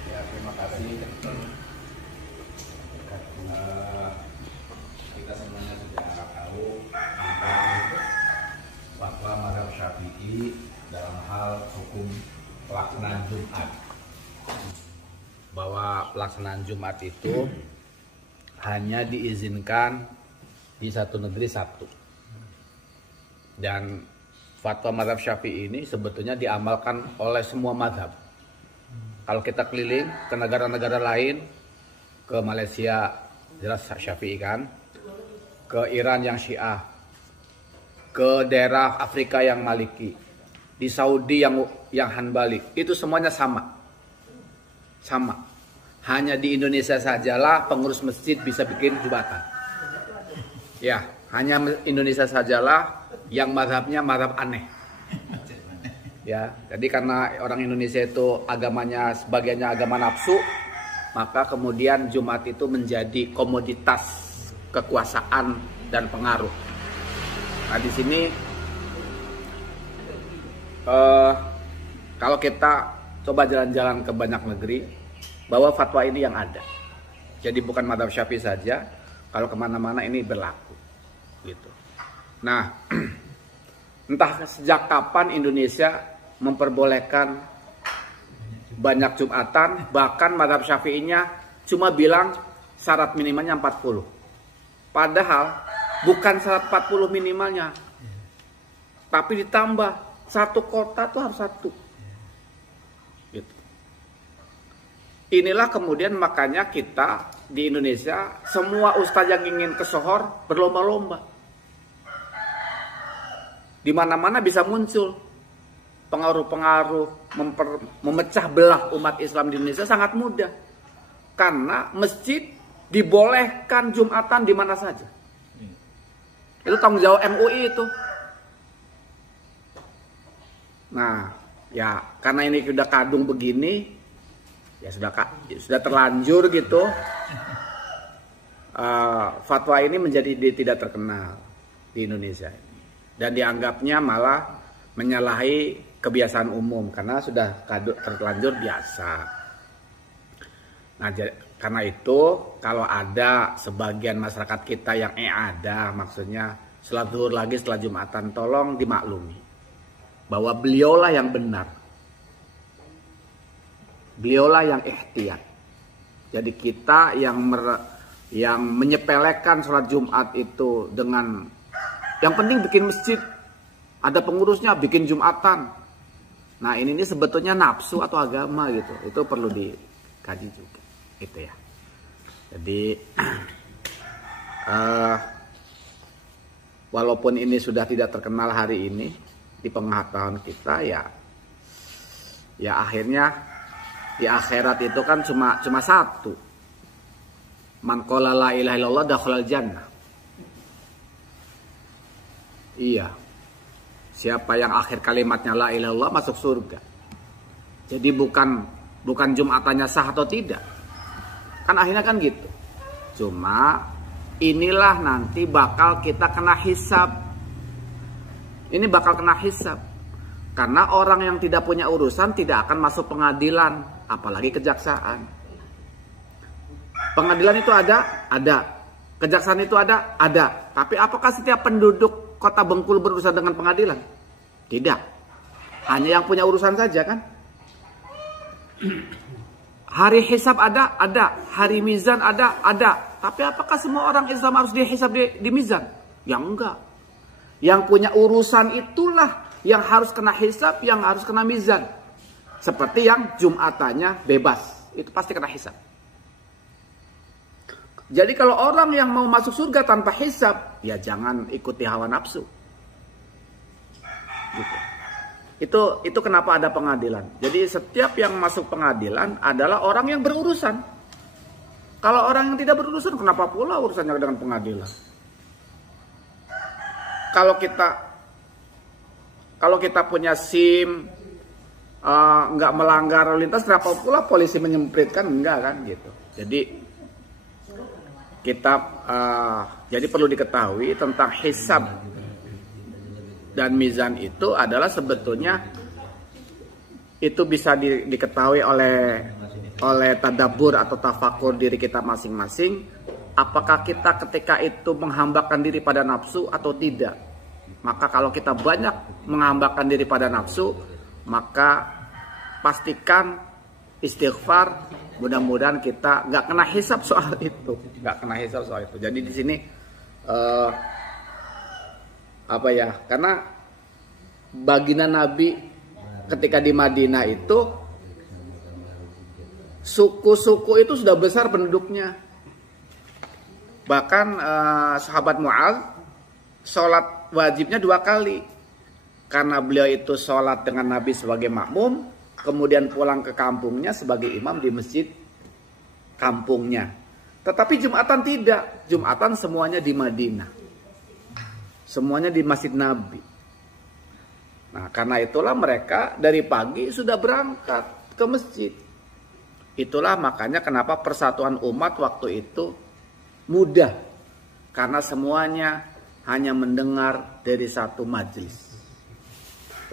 Ya, terima kasih. Kita semuanya sudah tahu tentang fatwa mazhab Syafi'i dalam hal hukum pelaksanaan Jumat. Bahwa pelaksanaan Jumat itu hanya diizinkan di satu negeri satu. Dan fatwa mazhab Syafi'i ini sebetulnya diamalkan oleh semua mazhab. Kalau kita keliling ke negara-negara lain, ke Malaysia jelas Syafi'i kan, ke Iran yang Syiah, ke daerah Afrika yang Maliki, di Saudi yang Hanbali, itu semuanya sama. Hanya di Indonesia sajalah pengurus masjid bisa bikin jumatan. Ya, hanya Indonesia sajalah yang mazhabnya mazhab aneh. Ya, jadi karena orang Indonesia itu agamanya sebagiannya agama nafsu, maka kemudian Jumat itu menjadi komoditas kekuasaan dan pengaruh. Nah, di sini kalau kita coba jalan-jalan ke banyak negeri, bahwa fatwa ini yang ada. Jadi bukan mazhab Syafi'i saja, kalau kemana-mana ini berlaku. Gitu. Nah, entah sejak kapan Indonesia memperbolehkan banyak Jumatan, bahkan mazhab Syafi'inya cuma bilang syarat minimalnya 40. Padahal bukan syarat 40 minimalnya, tapi ditambah satu kota tuh harus satu. Gitu. Inilah kemudian makanya kita di Indonesia semua ustadz yang ingin ke Sohor berlomba-lomba. Di mana-mana bisa muncul pengaruh-pengaruh memecah belah umat Islam di Indonesia sangat mudah. Karena masjid dibolehkan Jumatan di mana saja. Itu tanggung jawab MUI itu. Nah, ya karena ini sudah kadung begini, ya sudah terlanjur gitu. Fatwa ini menjadi tidak terkenal di Indonesia. Dan dianggapnya malah menyalahi kebiasaan umum karena sudah terlanjur biasa. Nah, karena itu kalau ada sebagian masyarakat kita yang ada, maksudnya sholat zuhur lagi setelah Jumatan, tolong dimaklumi bahwa beliaulah yang benar, beliaulah yang ihtiyat. Jadi kita yang menyepelekan sholat Jumat itu dengan yang penting bikin masjid, ada pengurusnya, bikin Jumatan. Nah ini sebetulnya nafsu atau agama gitu. Itu perlu dikaji juga. Gitu ya. Jadi walaupun ini sudah tidak terkenal hari ini di pengetahuan kita, ya akhirnya di akhirat itu kan cuma satu. Man qala la ilaha illallah dakhalal jannah. Iya. Siapa yang akhir kalimatnya la ilaha illallah masuk surga. Jadi bukan Jumatannya sah atau tidak. Kan akhirnya kan gitu. Cuma inilah nanti bakal kita kena hisab. Ini bakal kena hisab. Karena orang yang tidak punya urusan tidak akan masuk pengadilan, apalagi kejaksaan. Pengadilan itu ada. Kejaksaan itu ada. Tapi apakah setiap penduduk Kota Bengkulu berurusan dengan pengadilan? Tidak. Hanya yang punya urusan saja kan? Hari hisab ada. Hari mizan ada. Tapi apakah semua orang Islam harus dihisab di mizan? Ya enggak. Yang punya urusan itulah yang harus kena hisab, yang harus kena mizan. Seperti yang Jumatannya bebas, itu pasti kena hisab. Jadi kalau orang yang mau masuk surga tanpa hisab, ya jangan ikuti hawa nafsu. Gitu. Itu kenapa ada pengadilan. Jadi setiap yang masuk pengadilan adalah orang yang berurusan. Kalau orang yang tidak berurusan, kenapa pula urusannya dengan pengadilan? Kalau kita punya SIM, nggak melanggar lalu lintas, kenapa pula polisi menyempritkan? Enggak kan gitu. Jadi jadi perlu diketahui tentang hisab dan mizan itu adalah sebetulnya itu bisa diketahui oleh tadabbur atau tafakur diri kita masing-masing. Apakah kita ketika itu menghambakan diri pada nafsu atau tidak? Maka kalau kita banyak menghambakan diri pada nafsu, maka pastikan istighfar. Mudah-mudahan kita nggak kena hisab soal itu, Jadi di sini karena baginda Nabi ketika di Madinah itu suku-suku itu sudah besar penduduknya. Bahkan sahabat Mu'adz sholat wajibnya 2 kali. Karena beliau itu sholat dengan Nabi sebagai makmum, kemudian pulang ke kampungnya sebagai imam di masjid kampungnya. Tetapi Jumatan tidak. Jumatan semuanya di Madinah. Semuanya di Masjid Nabi. Nah, karena itulah mereka dari pagi sudah berangkat ke masjid. Itulah makanya kenapa persatuan umat waktu itu mudah. Karena semuanya hanya mendengar dari satu majelis.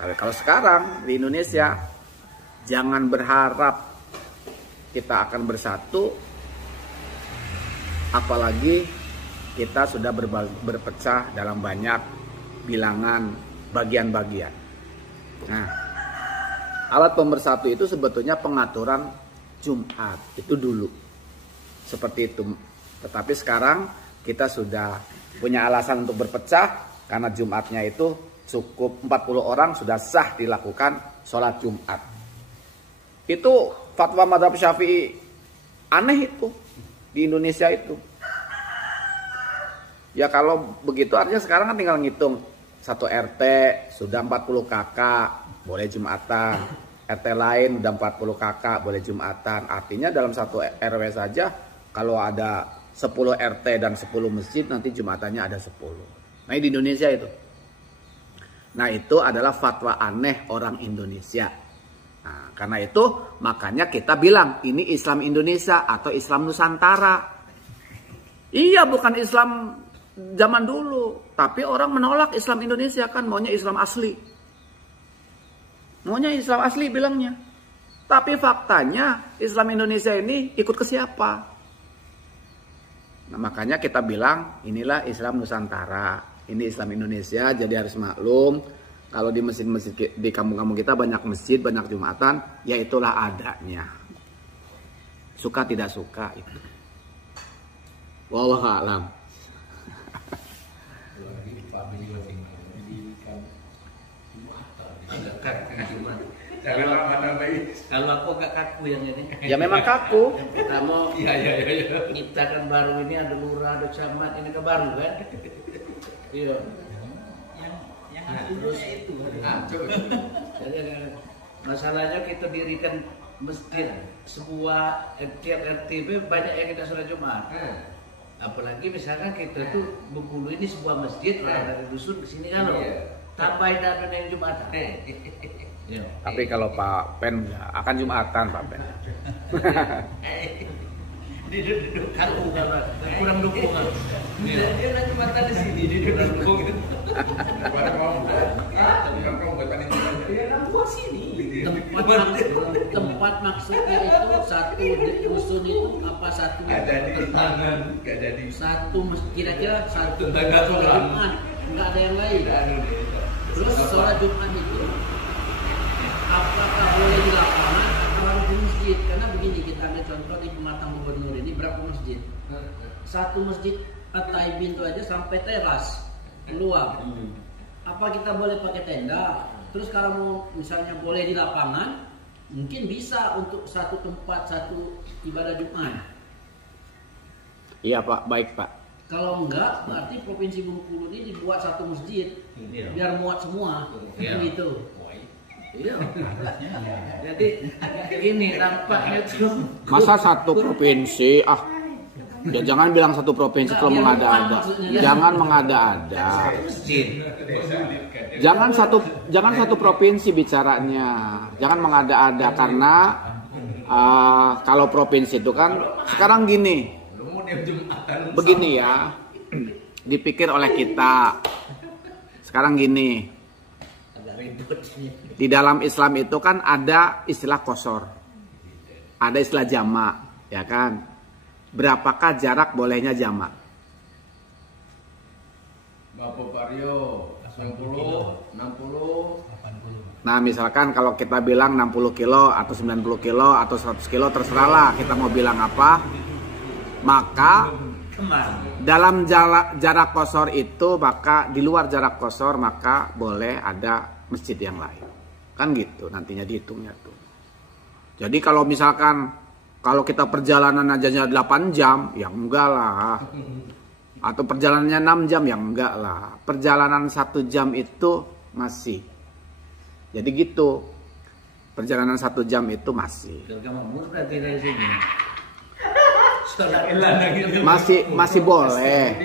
Tapi kalau sekarang di Indonesia, jangan berharap kita akan bersatu, apalagi kita sudah berpecah dalam banyak bilangan bagian-bagian. Nah, alat pemersatu itu sebetulnya pengaturan Jumat itu dulu seperti itu. Tetapi sekarang kita sudah punya alasan untuk berpecah karena Jumatnya itu cukup 40 orang sudah sah dilakukan sholat Jumat. Itu fatwa madhab Syafi'i aneh itu di Indonesia itu. Ya kalau begitu artinya sekarang kan tinggal ngitung. Satu RT sudah 40 kakak boleh Jumatan. RT lain udah 40 kakak boleh Jumatan. Artinya dalam satu RW saja kalau ada 10 RT dan 10 masjid nanti Jumatannya ada 10. Nah di Indonesia itu. Nah itu adalah fatwa aneh orang Indonesia. Nah, karena itu makanya kita bilang ini Islam Indonesia atau Islam Nusantara. Iya bukan Islam zaman dulu. Tapi orang menolak Islam Indonesia kan maunya Islam asli. Maunya Islam asli bilangnya. Tapi faktanya Islam Indonesia ini ikut ke siapa? Nah makanya kita bilang inilah Islam Nusantara. Ini Islam Indonesia, jadi harus maklum kalau di masjid-masjid di kampung-kampung kita banyak masjid, banyak Jumatan, ya itulah adanya. Suka tidak suka itu. Wallahu a'lam. Kalau aku agak kaku yang ini. Ya memang kaku. Kamu kita kan baru ini ada lurah, ada camat, ini kan baru kan. Iya. Yang terus itu. Jadi masalahnya kita dirikan masjid sebuah tiap RT banyak yang kita sholat Jumat. Apalagi misalkan kita tuh Bengkulu ini sebuah masjid dari dusun ke sini kan loh. Tambahin dan yang Jumatan. Tapi kalau Pak Pen akan Jumatan Pak Pen. Duduk kaku kurang dukungan. Dia nak Jumatan di sini kurang dukungan. Tempat maksudnya itu satu di dusun itu apa satu ada di tangan, nggak ada di satu kira-kira satu sholat Jumat, nggak ada yang lain. Terus sholat Jumat itu apakah boleh di lapangan atau harus di masjid? Karena begini, kita ambil contoh di Pematang Gubernur ini berapa masjid? Satu masjid At-Taibin itu aja sampai teras luar. Apa kita boleh pakai tenda? Terus kalau mau misalnya boleh di lapangan, mungkin bisa untuk satu tempat satu ibadah Jumat. Iya Pak, baik Pak. Kalau enggak, berarti Provinsi Bengkulu ini dibuat satu masjid biar muat semua, gitu. Iya. Jadi ini nampaknya tuh. Masa satu provinsi ya jangan bilang satu provinsi kalau mengada-ada. Jangan mengada-ada. Jangan satu provinsi bicaranya. Jangan mengada-ada karena kalau provinsi itu kan sekarang gini. Begini ya. Dipikir oleh kita. Sekarang gini. Di dalam Islam itu kan ada istilah qasar. Ada istilah jamak, ya kan? Berapakah jarak bolehnya jamak? Bapak Vario 90, 60, 80. Nah, misalkan kalau kita bilang 60 kilo atau 90 kilo atau 100 kilo terserahlah kita mau bilang apa. Maka dalam jarak qasar itu, maka di luar jarak qasar maka boleh ada masjid yang lain. Kan gitu nantinya dihitungnya tuh. Jadi kalau misalkan kalau kita perjalanan aja 8 jam, ya enggak lah. Atau perjalanannya 6 jam, ya enggak lah. Perjalanan 1 jam itu masih. Jadi gitu. Perjalanan 1 jam itu masih. Masih boleh.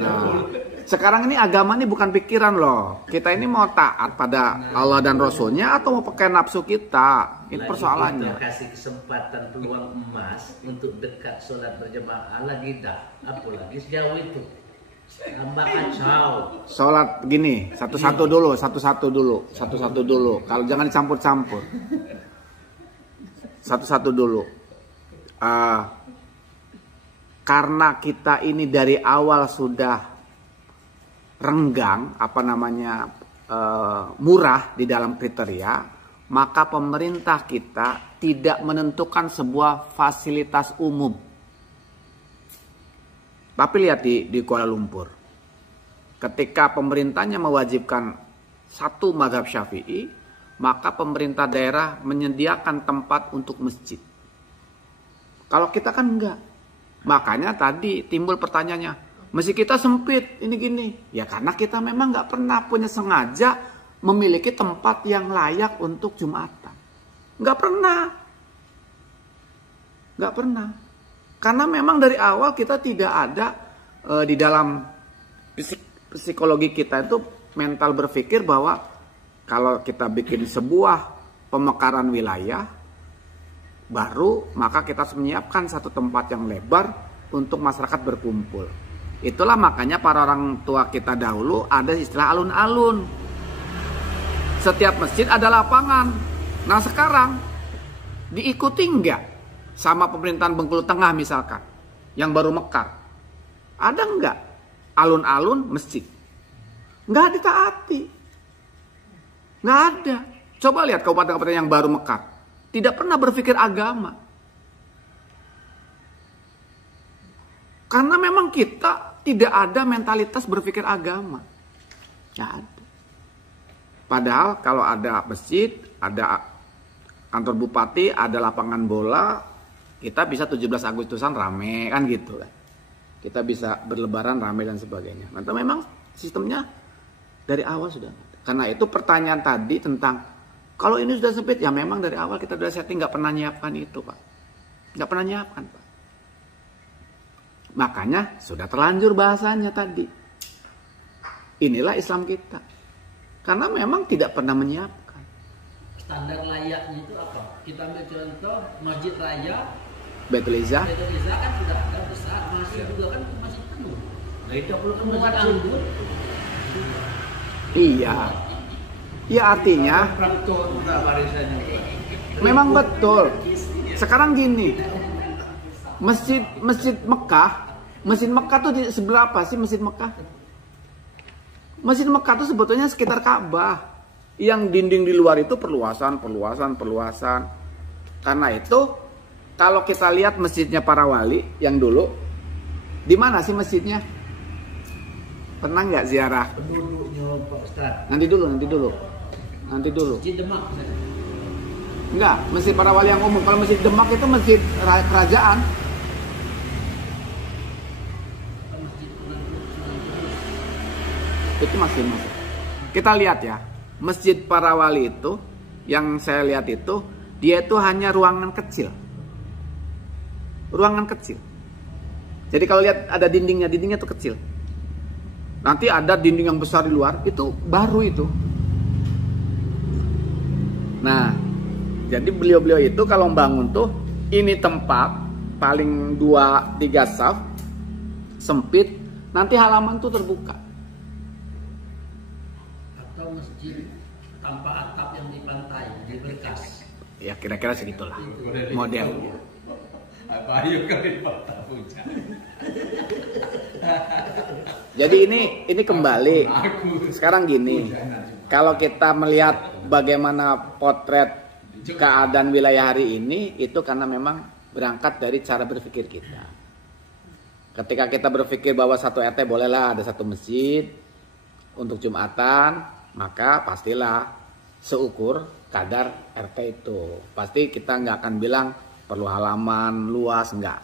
Nah, sekarang ini agama ini bukan pikiran loh. Kita ini mau taat pada Allah dan Rasulnya atau mau pakai nafsu kita? Ini persoalannya. Kasih kesempatan peluang emas untuk dekat sholat berjamaah lagi dah. Apalagi sejauh itu. Tambah kacau. Sholat gini, satu-satu dulu. Kalau jangan campur-campur. Satu-satu dulu. Karena kita ini dari awal sudah renggang, murah di dalam kriteria, maka pemerintah kita tidak menentukan sebuah fasilitas umum. Tapi lihat di Kuala Lumpur, ketika pemerintahnya mewajibkan satu mazhab Syafi'i, maka pemerintah daerah menyediakan tempat untuk masjid. Kalau kita kan enggak. Makanya tadi timbul pertanyaannya, masjid kita sempit, ini gini. Ya karena kita memang nggak pernah punya sengaja memiliki tempat yang layak untuk Jumatan. Nggak pernah. Karena memang dari awal kita tidak ada di dalam psikologi kita itu mental berpikir bahwa kalau kita bikin sebuah pemekaran wilayah baru, maka kita harus menyiapkan satu tempat yang lebar untuk masyarakat berkumpul. Itulah makanya para orang tua kita dahulu ada istilah alun-alun. Setiap masjid ada lapangan. Nah sekarang diikuti enggak sama pemerintahan Bengkulu Tengah misalkan, yang baru mekar? Ada enggak alun-alun masjid? Enggak ditaati. Enggak ada. Coba lihat kabupaten-kabupaten yang baru mekar. Tidak pernah berpikir agama. Karena memang kita tidak ada mentalitas berpikir agama. Tidak ada. Padahal kalau ada masjid, ada kantor bupati, ada lapangan bola, kita bisa 17 Agustusan rame kan gitu kan. Kita bisa berlebaran rame dan sebagainya. Nah, itu memang sistemnya dari awal sudah. Karena itu pertanyaan tadi tentang kalau ini sudah sempit, ya memang dari awal kita sudah setting, nggak pernah nyiapkan itu Pak. Nggak pernah nyiapkan Pak. Makanya sudah terlanjur bahasanya tadi. Inilah Islam kita. Karena memang tidak pernah menyiapkan. Standar layaknya itu apa? Kita ambil contoh Masjid Raya Baitul Izzah. Baitul Izzah kan sudah ada besar, masih juga kan masih penuh. Nah itu perlu Muat anggur. Iya. Ya artinya memang betul. Sekarang gini, Masjid Mekah tuh di sebelah apa sih Masjid Mekah? Masjid Mekah tuh sebetulnya sekitar Ka'bah. Yang dinding di luar itu perluasan. Karena itu kalau kita lihat masjidnya para wali yang dulu, di mana sih masjidnya? Pernah nggak ziarah? Penduduknya Pak Ustaz. Nanti dulu. Masjid Demak. Enggak, masjid para wali yang umum. Kalau masjid Demak itu masjid kerajaan. Itu masih masuk. Kita lihat ya, Masjid Para Wali itu, yang saya lihat itu, dia itu hanya ruangan kecil. Ruangan kecil. Jadi kalau lihat ada dindingnya tuh kecil. Nanti ada dinding yang besar di luar, itu baru itu. Nah, jadi beliau-beliau itu kalau bangun tuh, ini tempat paling 2-3 saf, sempit, nanti halaman tuh terbuka. Atau masjid tanpa atap yang di pantai, di berkas. Ya kira-kira segitulah modelnya. Ayo kali patah puja. Jadi ini kembali. Sekarang gini, kalau kita melihat bagaimana potret keadaan wilayah hari ini, itu karena memang berangkat dari cara berpikir kita. Ketika kita berpikir bahwa satu RT bolehlah ada satu masjid untuk Jumatan, maka pastilah seukur kadar RT itu. Pasti kita nggak akan bilang perlu halaman luas, enggak.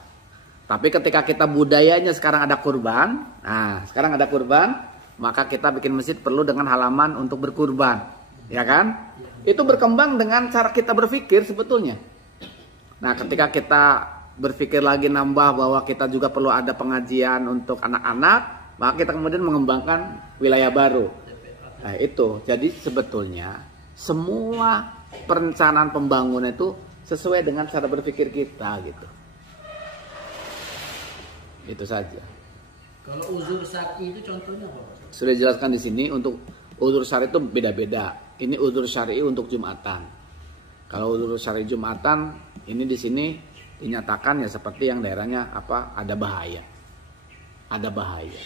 Tapi ketika kita budayanya sekarang ada kurban, nah sekarang ada kurban, maka kita bikin masjid perlu dengan halaman untuk berkurban, ya kan? Itu berkembang dengan cara kita berpikir sebetulnya. Nah ketika kita berpikir lagi nambah bahwa kita juga perlu ada pengajian untuk anak-anak, maka kita kemudian mengembangkan wilayah baru. Nah itu, jadi sebetulnya semua perencanaan pembangunan itu sesuai dengan cara berpikir kita gitu. Itu saja. Kalau uzur syar'i itu contohnya apa? Sudah dijelaskan di sini. Untuk uzur syar'i itu beda-beda. Ini uzur syar'i untuk Jumatan. Kalau uzur syar'i Jumatan ini di sini dinyatakan ya seperti yang daerahnya apa, ada bahaya. Ada bahaya.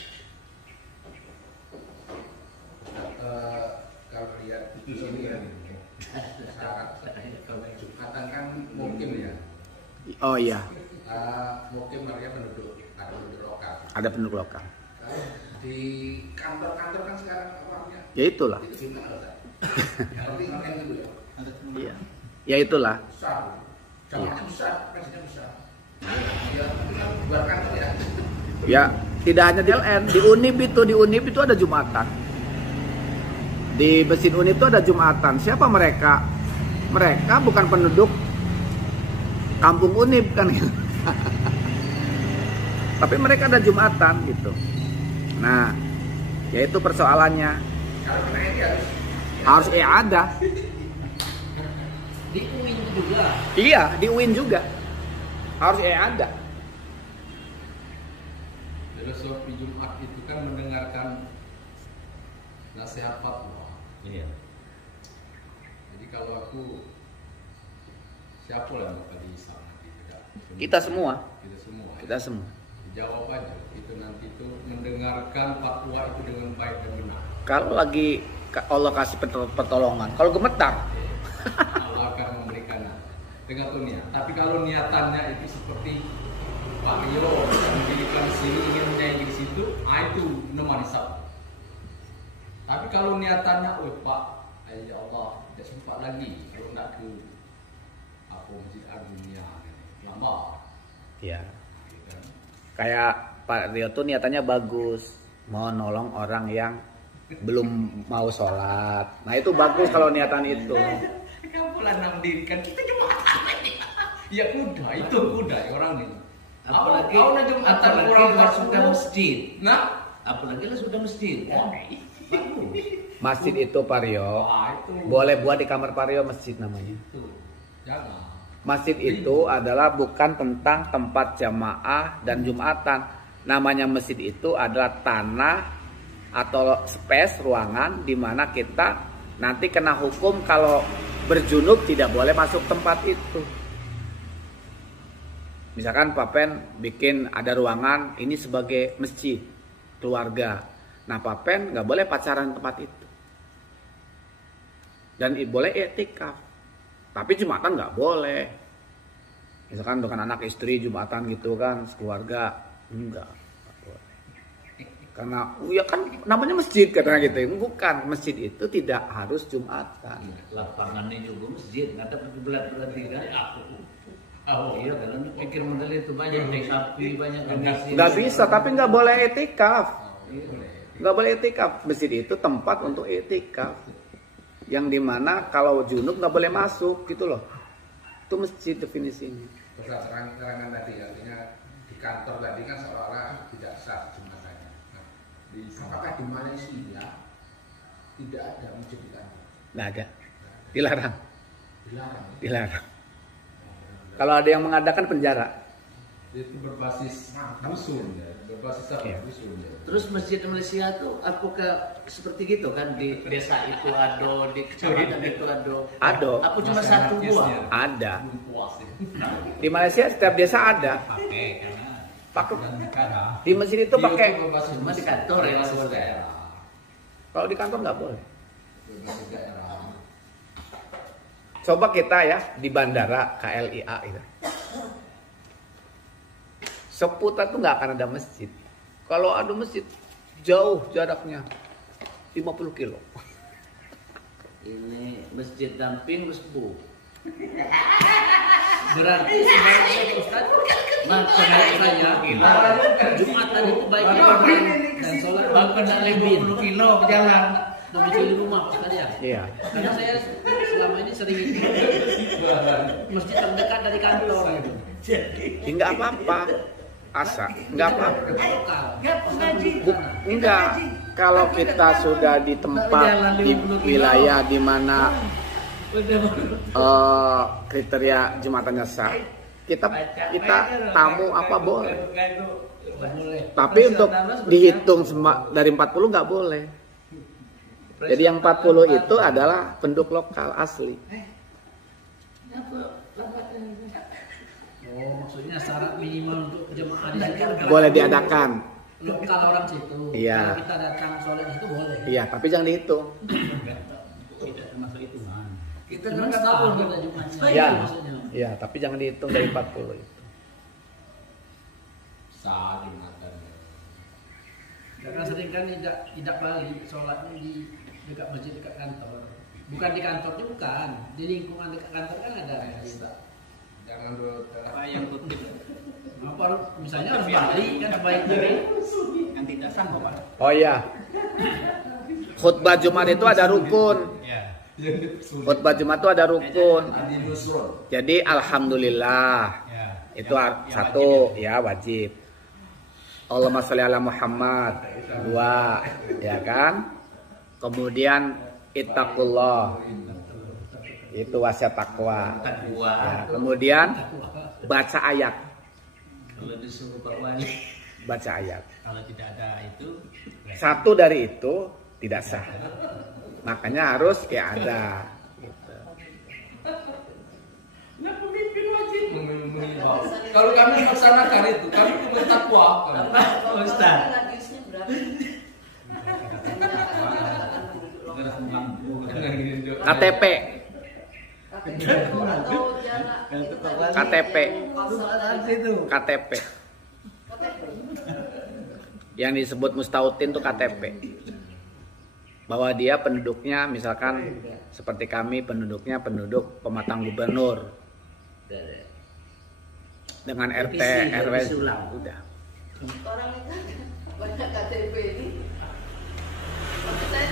Kalau lihat di sini kan kalau Jumatan kan mukim ya. Oh iya, Mukim artinya penduduk, ada penduduk lokal. ada penduduk lokal. Kalau di kantor-kantor kan sekarang orangnya Ya itulah. itu gimana? Tapi kan gitu ya. Iya. Ya itulah. Besar. Jamaahnya besar, presiden besar. Ya, kan buat kantor ya. Ya, tidak hanya di LN, di Unib itu ada Jumatan. Di Masjid Unib itu ada Jumatan. Siapa mereka? Mereka bukan penduduk kampung Unib kan gitu. Tapi mereka ada Jumatan gitu. Nah, yaitu persoalannya. Kalau mereka ini Harus ada. Di UIN juga. Iya, di UIN juga. Harus ada. filosofi Jumat itu kan mendengarkan nasihat fatwa. Iya. Jadi kalau aku siapa lah bakal dihisap nanti? Kita semua. Kita semua. Kita semua. Jawab aja. Itu nanti itu mendengarkan fatwa itu dengan baik dan benar. Kalau lagi Allah kasih pertolongan, kalau gemetar, Allah akan memberikan dengan tuh niat. Tapi kalau niatannya itu seperti Pak Rio mendirikan sini ingin menyayangi di situ, itu nomor hisap. Tapi kalau niatannya, oh Pak, ya Allah, tidak sempat lagi kalau nak ke apa Masjid Ardunia, lama. ya. Kayak Pak Rio tuh niatannya bagus, mau nolong orang yang belum mau sholat. Nah itu bagus kalau niatan itu. Kamu lah mendirikan kita jumatan aja. Ya kuda, itu kuda orang ini. Apalagi lah sudah masjid. Nah, Apalagi lah sudah masjid. Masjid itu Pak Rio, itu boleh buat di kamar Pak Rio masjid namanya. itu. Jangan. Masjid itu adalah bukan tentang tempat jamaah dan Jumatan. Namanya masjid itu adalah tanah atau space ruangan di mana kita nanti kena hukum kalau berjunub tidak boleh masuk tempat itu. Misalkan Pak Pen bikin ada ruangan ini sebagai masjid keluarga. Nah Pak Pen nggak boleh pacaran tempat itu. Dan boleh i'tikaf. Tapi Jumatan nggak boleh. Misalkan dengan anak istri Jumatan gitu kan, sekeluarga enggak boleh. Karena ya kan namanya masjid katanya gitu. Bukan, masjid itu tidak harus Jumatan. Lapangannya juga masjid, nggak ada berat-berarti kan? Oh iya, kalau pikir model itu banyak sapi, banyak yang ngasih. Nggak bisa, tapi nggak boleh i'tikaf. Nggak boleh itikaf. Masjid itu tempat untuk itikaf. Yang dimana kalau junub nggak boleh masuk gitu loh. Itu masjid definisinya. Keterangan tadi artinya di kantor tadi kan seolah-olah tidak sah jumatannya. Nah, apakah di Malaysia tidak ada masjid di kantor? Nggak ada. Dilarang. Dilarang. Dilarang. Kalau ada yang mengadakan penjara. Itu berbasis dusun ya, berbasis apa? Iya. Dusun ya. Terus masjid Malaysia tuh apakah seperti gitu kan, di desa itu ada, di kecamatan itu ada. Ada. Aku cuma satu buah. Ada. Di Malaysia setiap desa ada. Pakai. Di masjid itu pakai. berbasis Cuma di kantor ya maksudnya. Kalau di kantor nggak boleh. Berbasis daerah. Coba kita ya di bandara KLIA itu. Seputar tuh nggak akan ada masjid. Kalau ada masjid jauh jaraknya 50 kilo. Ini masjid Damping Mesbu. Berarti sebaiknya Ustaz, saya Jumatan itu baiknya dan sholat bahkan lebih 20 kilo jalan menuju di rumah Ustaz ya. Iya. Karena saya selama ini sering itu masjid terdekat dari kantor. Nggak apa-apa. Asa, nggak apa-apa. Lokal. Enggak. Kalau kita sudah di tempat di wilayah di mana kriteria jumatannya sah, kita tamu apa boleh. Tapi untuk dihitung dari 40 nggak boleh. Jadi yang 40 itu adalah penduduk lokal asli. Oh, maksudnya syarat minimal untuk jemaah di situ Boleh diadakan. lokal orang situ. Iya. Kalau kita datang sholat itu boleh. Iya, tapi jangan dihitung. Tidak termasuk itu kan. Kita Cuman nggak tahu setahun kita kita Jumatnya. Iya. Maksudnya. Iya, tapi jangan dihitung dari 40 itu. Sah jumatan. Karena sering kan tidak balik sholatnya di dekat masjid dekat kantor. Bukan di kantornya bukan, di lingkungan dekat kantor kan ada. Jangan dulu Yang kutip. Apa misalnya harus balik kan sebaiknya yang tidak sanggup Pak. Oh iya. Khutbah Jumat itu ada rukun. Ya. Khutbah Jumat itu ada rukun. Adi Nusron. Jadi alhamdulillah. Ya. Itu satu ya wajib. Allahumma sholli ala Muhammad. Dua, ya kan? Kemudian ittaqullah. Itu wasiat takwa. Ya, kemudian baca ayat. Kalau disuruh Pak Wali. Baca ayat. Kalau tidak ada itu Satu dari itu tidak sah. Makanya harus ya ada. Gitu. Kalau kami melaksanakan itu, kami itu bertakwa. Ustaz. KTP. KTP. KTP. Yang disebut mustautin itu KTP. Bahwa dia penduduknya misalkan seperti kami penduduknya penduduk pematang gubernur. Dengan RT, RW udah. Orang itu banyak KTP ini. Maksudnya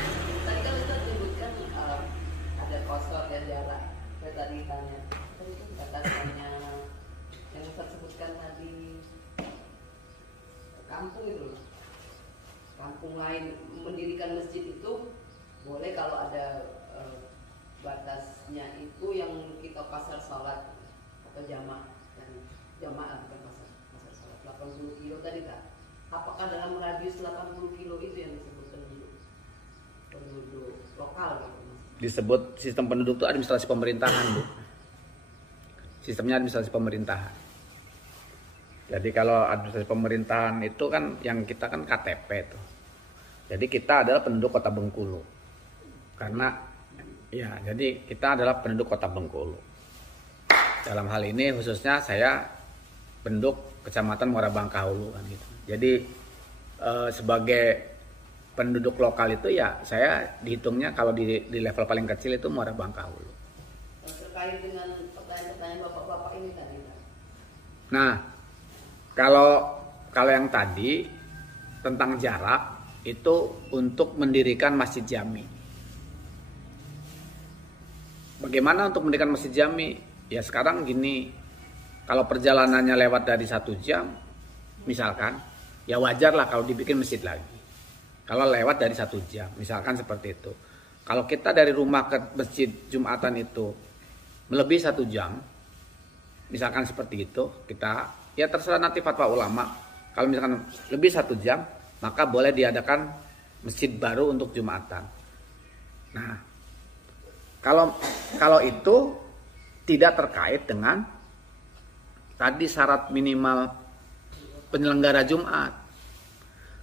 tadi kan kita sebutkan ada kosor ya jarak. Saya tadi tanya, itu katanya yang Ustaz sebutkan tadi kampung itu loh. Kampung lain mendirikan masjid itu boleh kalau ada batasnya itu yang kita pasar sholat atau jamaah bukan pasar sholat 80 kilo tadi kan. Apakah dalam radius 80 kilo itu yang disebut penduduk lokal gitu? Disebut sistem penduduk itu administrasi pemerintahan, Bu. Sistemnya administrasi pemerintahan. Jadi kalau administrasi pemerintahan itu kan yang kita kan KTP itu. Jadi kita adalah penduduk Kota Bengkulu. Karena ya, jadi kita adalah penduduk Kota Bengkulu. Dalam hal ini khususnya saya penduduk Kecamatan Muara Bangkahulu kan gitu. Jadi sebagai penduduk lokal itu ya saya dihitungnya kalau di level paling kecil itu Muara Bangkahulu. Terkait dengan pertanyaan-pertanyaan bapak-bapak ini tadi. Nah, kalau yang tadi tentang jarak itu untuk mendirikan masjid jami. Bagaimana untuk mendirikan masjid jami? Ya sekarang gini, kalau perjalanannya lewat dari 1 jam, misalkan, ya wajar lah kalau dibikin masjid lagi. Kalau lewat dari 1 jam, misalkan seperti itu. Kalau kita dari rumah ke masjid Jumatan itu melebihi 1 jam, misalkan seperti itu, kita ya terserah nanti fatwa ulama. Kalau misalkan lebih 1 jam, maka boleh diadakan masjid baru untuk Jumatan. Nah, kalau itu tidak terkait dengan tadi syarat minimal penyelenggara Jumat.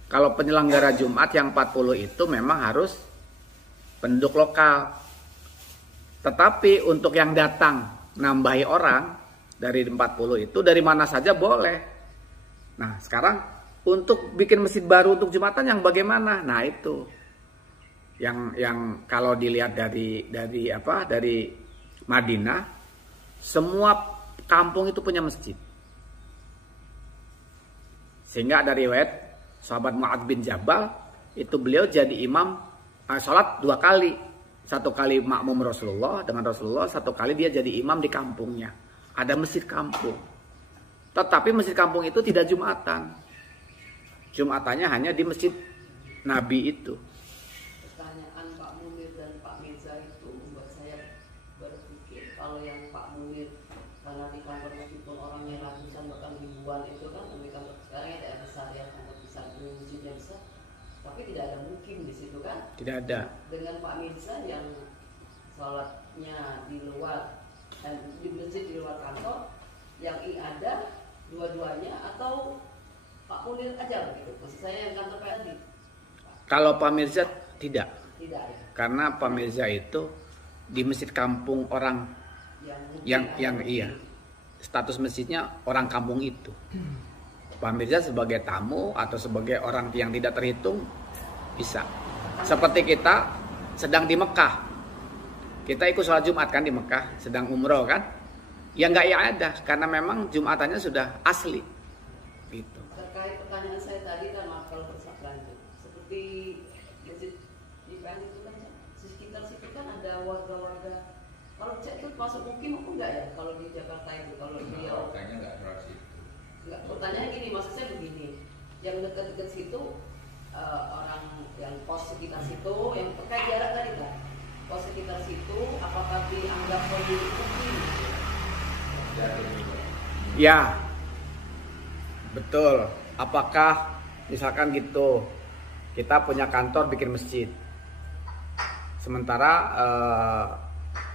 Kalau penyelenggara Jumat yang 40 itu memang harus penduduk lokal. Tetapi untuk yang datang nambahi orang dari 40 itu dari mana saja boleh. Nah, sekarang untuk bikin masjid baru untuk Jumatan yang bagaimana? Nah, itu yang kalau dilihat dari Madinah, semua kampung itu punya masjid. Sehingga ada riwayat sahabat Mu'adz bin Jabal itu beliau jadi imam sholat 2 kali. 1 kali makmum Rasulullah dengan Rasulullah, 1 kali dia jadi imam di kampungnya. Ada masjid kampung. Tetapi masjid kampung itu tidak Jumatan. Jumatannya hanya di masjid Nabi itu. Pertanyaan Pak Munir dan Pak Mirza itu membuat saya berpikir kalau yang Pak Munir karena di kantor meskipun orangnya ratusan bahkan ribuan itu kan di kantor sekarang ya daerah besar yang kantor besar masjidnya besar, tapi tidak ada mukim di situ kan? Tidak ada. Dengan Pak Mirza yang sholatnya di luar dan di masjid di luar kantor, yang ada dua-duanya atau Pak Munir aja begitu? Maksud saya yang kantor PLD. Kalau Pak Mirza tidak. Tidak ya. Karena Pak Mirza itu di masjid kampung orang yang iya. Status masjidnya orang kampung itu. Pak Mirza sebagai tamu atau sebagai orang yang tidak terhitung bisa. Seperti kita sedang di Mekah. Kita ikut sholat Jumat kan di Mekah, sedang umroh kan? Ya nggak ya ada, karena memang Jumatannya sudah asli. Gitu. Terkait pertanyaan saya tadi kan maaf kalau berlanjut, seperti masjid di Bali itu kan sekitar situ kan ada warga-warga. Kalau cek itu masuk mukim apa enggak ya? Kalau di Jakarta itu kalau beliau kayaknya nggak berhasil. Enggak, pertanyaannya gini, maksud saya begini, yang dekat-dekat situ orang yang pos sekitar situ, yang terkait jarak tadi kan, pos sekitar situ, apakah dianggap penduduk mukim? Ya, betul. Apakah misalkan gitu, kita punya kantor bikin masjid, sementara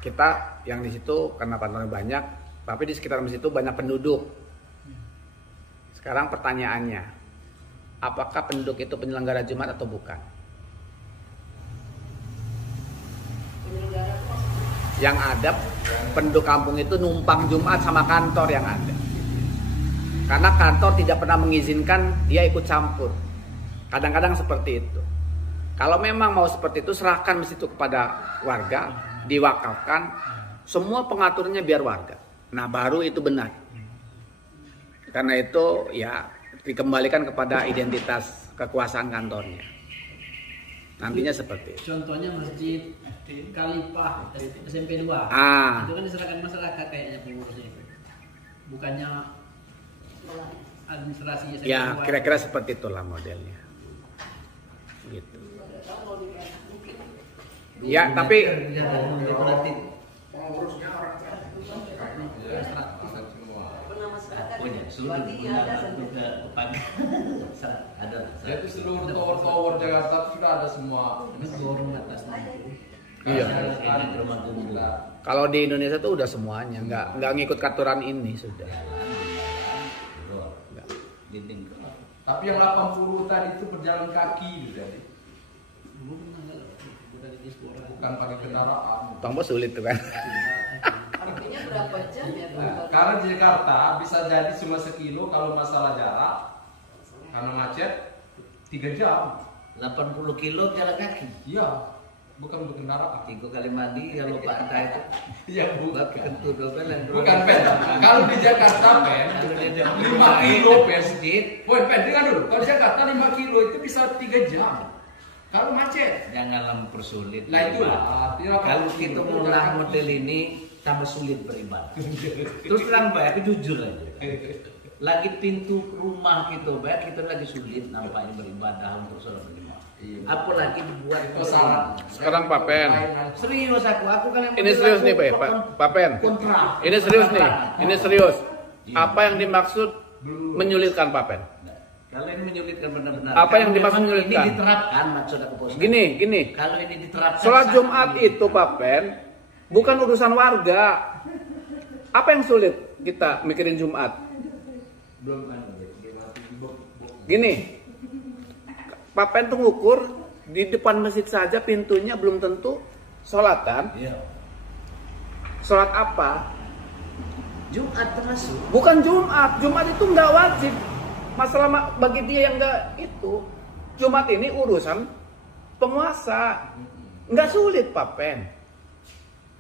kita yang di situ karena kantornya banyak, tapi di sekitar masjid itu banyak penduduk. Sekarang pertanyaannya, apakah penduduk itu penyelenggara Jumat atau bukan? Penyelenggara itu maksudnya? Yang ada penduduk kampung itu numpang Jumat sama kantor yang ada. Karena kantor tidak pernah mengizinkan dia ikut campur. Kadang-kadang seperti itu. Kalau memang mau seperti itu, serahkan masjid itu kepada warga, diwakafkan, semua pengaturnya biar warga. Nah, baru itu benar. Karena itu ya dikembalikan kepada identitas kekuasaan kantornya. Nantinya seperti itu. Contohnya masjid Khalifah SMP 2. Itu kan diserahkan masyarakat kayaknya pengurusnya itu. Bukannya administrasinya SMP 2. Ya, kira-kira seperti itulah modelnya. Gitu. Ya, tapi Pengurusnya orang ada itu seluruh tower Jakarta sudah ada semua. iya. Kalau di Indonesia tuh udah semuanya, nggak ngikut aturan ini sudah. Tapi yang 80 tadi itu berjalan kaki jadi. Bukan pakai kendaraan. Tombol sulit tuh kan. Artinya berapa jam ya? Karena di Jakarta bisa jadi cuma sekilo kalau masalah jarak. Karena macet 3 jam. 80 kilo jalan kaki. Iya, bukan berkendaraan. 3 kali mandi kalau Pak Anta itu. Iya, bukan. Tentu dobel. Bukan pen. Kalau di Jakarta pen 5 kilo pen. Poin pen dengar dulu. Kalau di Jakarta 5 kilo itu bisa 3 jam. Kalau macet, Janganlah mempersulit. nah itulah. Artinya Kalau kita mulai model ini tambah sulit beribadah. Terus terang Pak, aku jujur aja. Lagi pintu rumah kita, Pak, kita lagi sulit nampaknya beribadah untuk sholat berjamaah. Apalagi dibuat Kesalahan. Sekarang Pak Pen. Serius aku kan yang Ini serius nih Pak Pen. kontra. Ini serius nih. Ini serius. Iya. Apa yang dimaksud menyulitkan Pak Pen? Kalau ini menyulitkan benar-benar. Apa yang Kalau dimaksud memang menyulitkan? Ini diterapkan maksud aku Pak Ustaz. Gini. Kalau ini diterapkan. Sholat saat Jumat ini. itu Pak Pen bukan urusan warga. Apa yang sulit kita mikirin Jumat? Gini, Pak Pen tuh ngukur di depan masjid saja pintunya belum tentu sholatan. Iya. Sholat apa? Jumat termasuk. Bukan Jumat. Jumat itu nggak wajib. Masalah bagi dia yang nggak itu. Jumat ini urusan penguasa. Nggak sulit Pak Pen.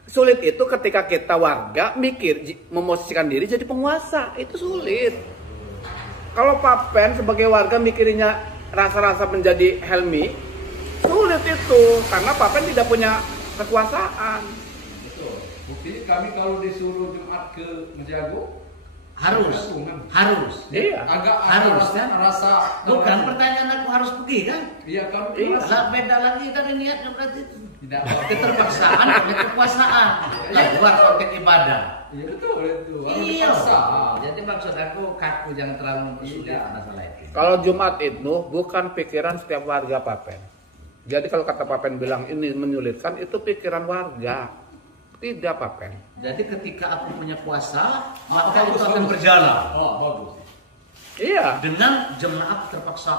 Sulit itu ketika kita warga mikir memosisikan diri jadi penguasa. Itu sulit. Kalau Pak Pen sebagai warga mikirnya rasa-rasa menjadi Helmi, sulit itu. Karena Pak Pen tidak punya kekuasaan. Betul. Buktinya kami kalau disuruh Jumat ke Mejago Harus. Iya. agak Harus, kan? rasa Bukan pertanyaan aku harus pergi kan? Iya kan? Iya. Lah beda lagi kan niatnya berarti Tidak. keterpaksaan oleh kekuasaan. Lah buat konteks ibadah. Iya betul itu. Harus Iya. dipaksa. Jadi maksud aku kaku jangan terlalu mempersulit masalah itu. Kalau Jumat itu bukan pikiran setiap warga Pak Pen. Jadi kalau kata Pak Pen bilang ini menyulitkan, itu pikiran warga. Tidak Pak Pen. Jadi ketika aku punya kuasa, maka bagus, itu akan bagus. berjalan. Oh bagus. Iya. Dengan jemaah terpaksa.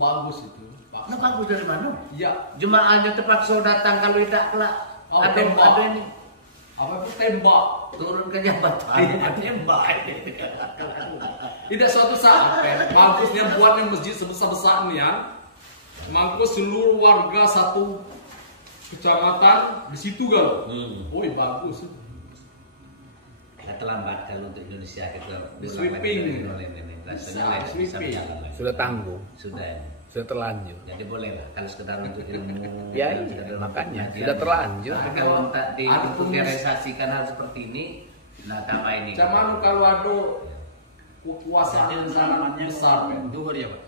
Bagus itu. Nah bagus dari mana? Iya. Jemaahnya terpaksa datang kalau tidak kelak. Oh, ada tembak. ini Apa itu tembak? turun ke jabatan. Tembak. Tidak suatu saat, bagusnya buatnya masjid sebesar-besarnya, mangko seluruh warga satu kecamatan di situ gal. Oh, bagus. Kita terlambat kalau untuk Indonesia kita Di sweeping. Rasanya Sweeping. Sudah tanggung. Sudah. Sudah terlanjur. Jadi boleh lah kalau sekedar untuk ilmu. Ya, kalau iya, sekedar makanya untuk sudah terlanjur. Nah, kalau tak direalisasikan hal seperti ini, nah apa ini? Cuman kalau ada kekuasaan sangat besar, Duhur ya Pak?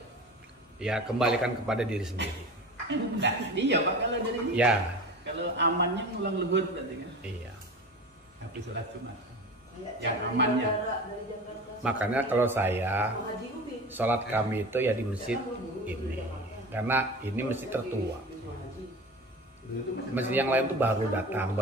Ya kembalikan kepada diri sendiri. Nah, iya Pak kalau dari ini. Ya. Kalau amannya ngulang luhur berarti kan? Iya. Tapi sholat Jumat. Yang amannya. Makanya kalau saya sholat kami itu ya di masjid ini. Karena ini masjid tertua. Masjid yang lain tuh baru datang.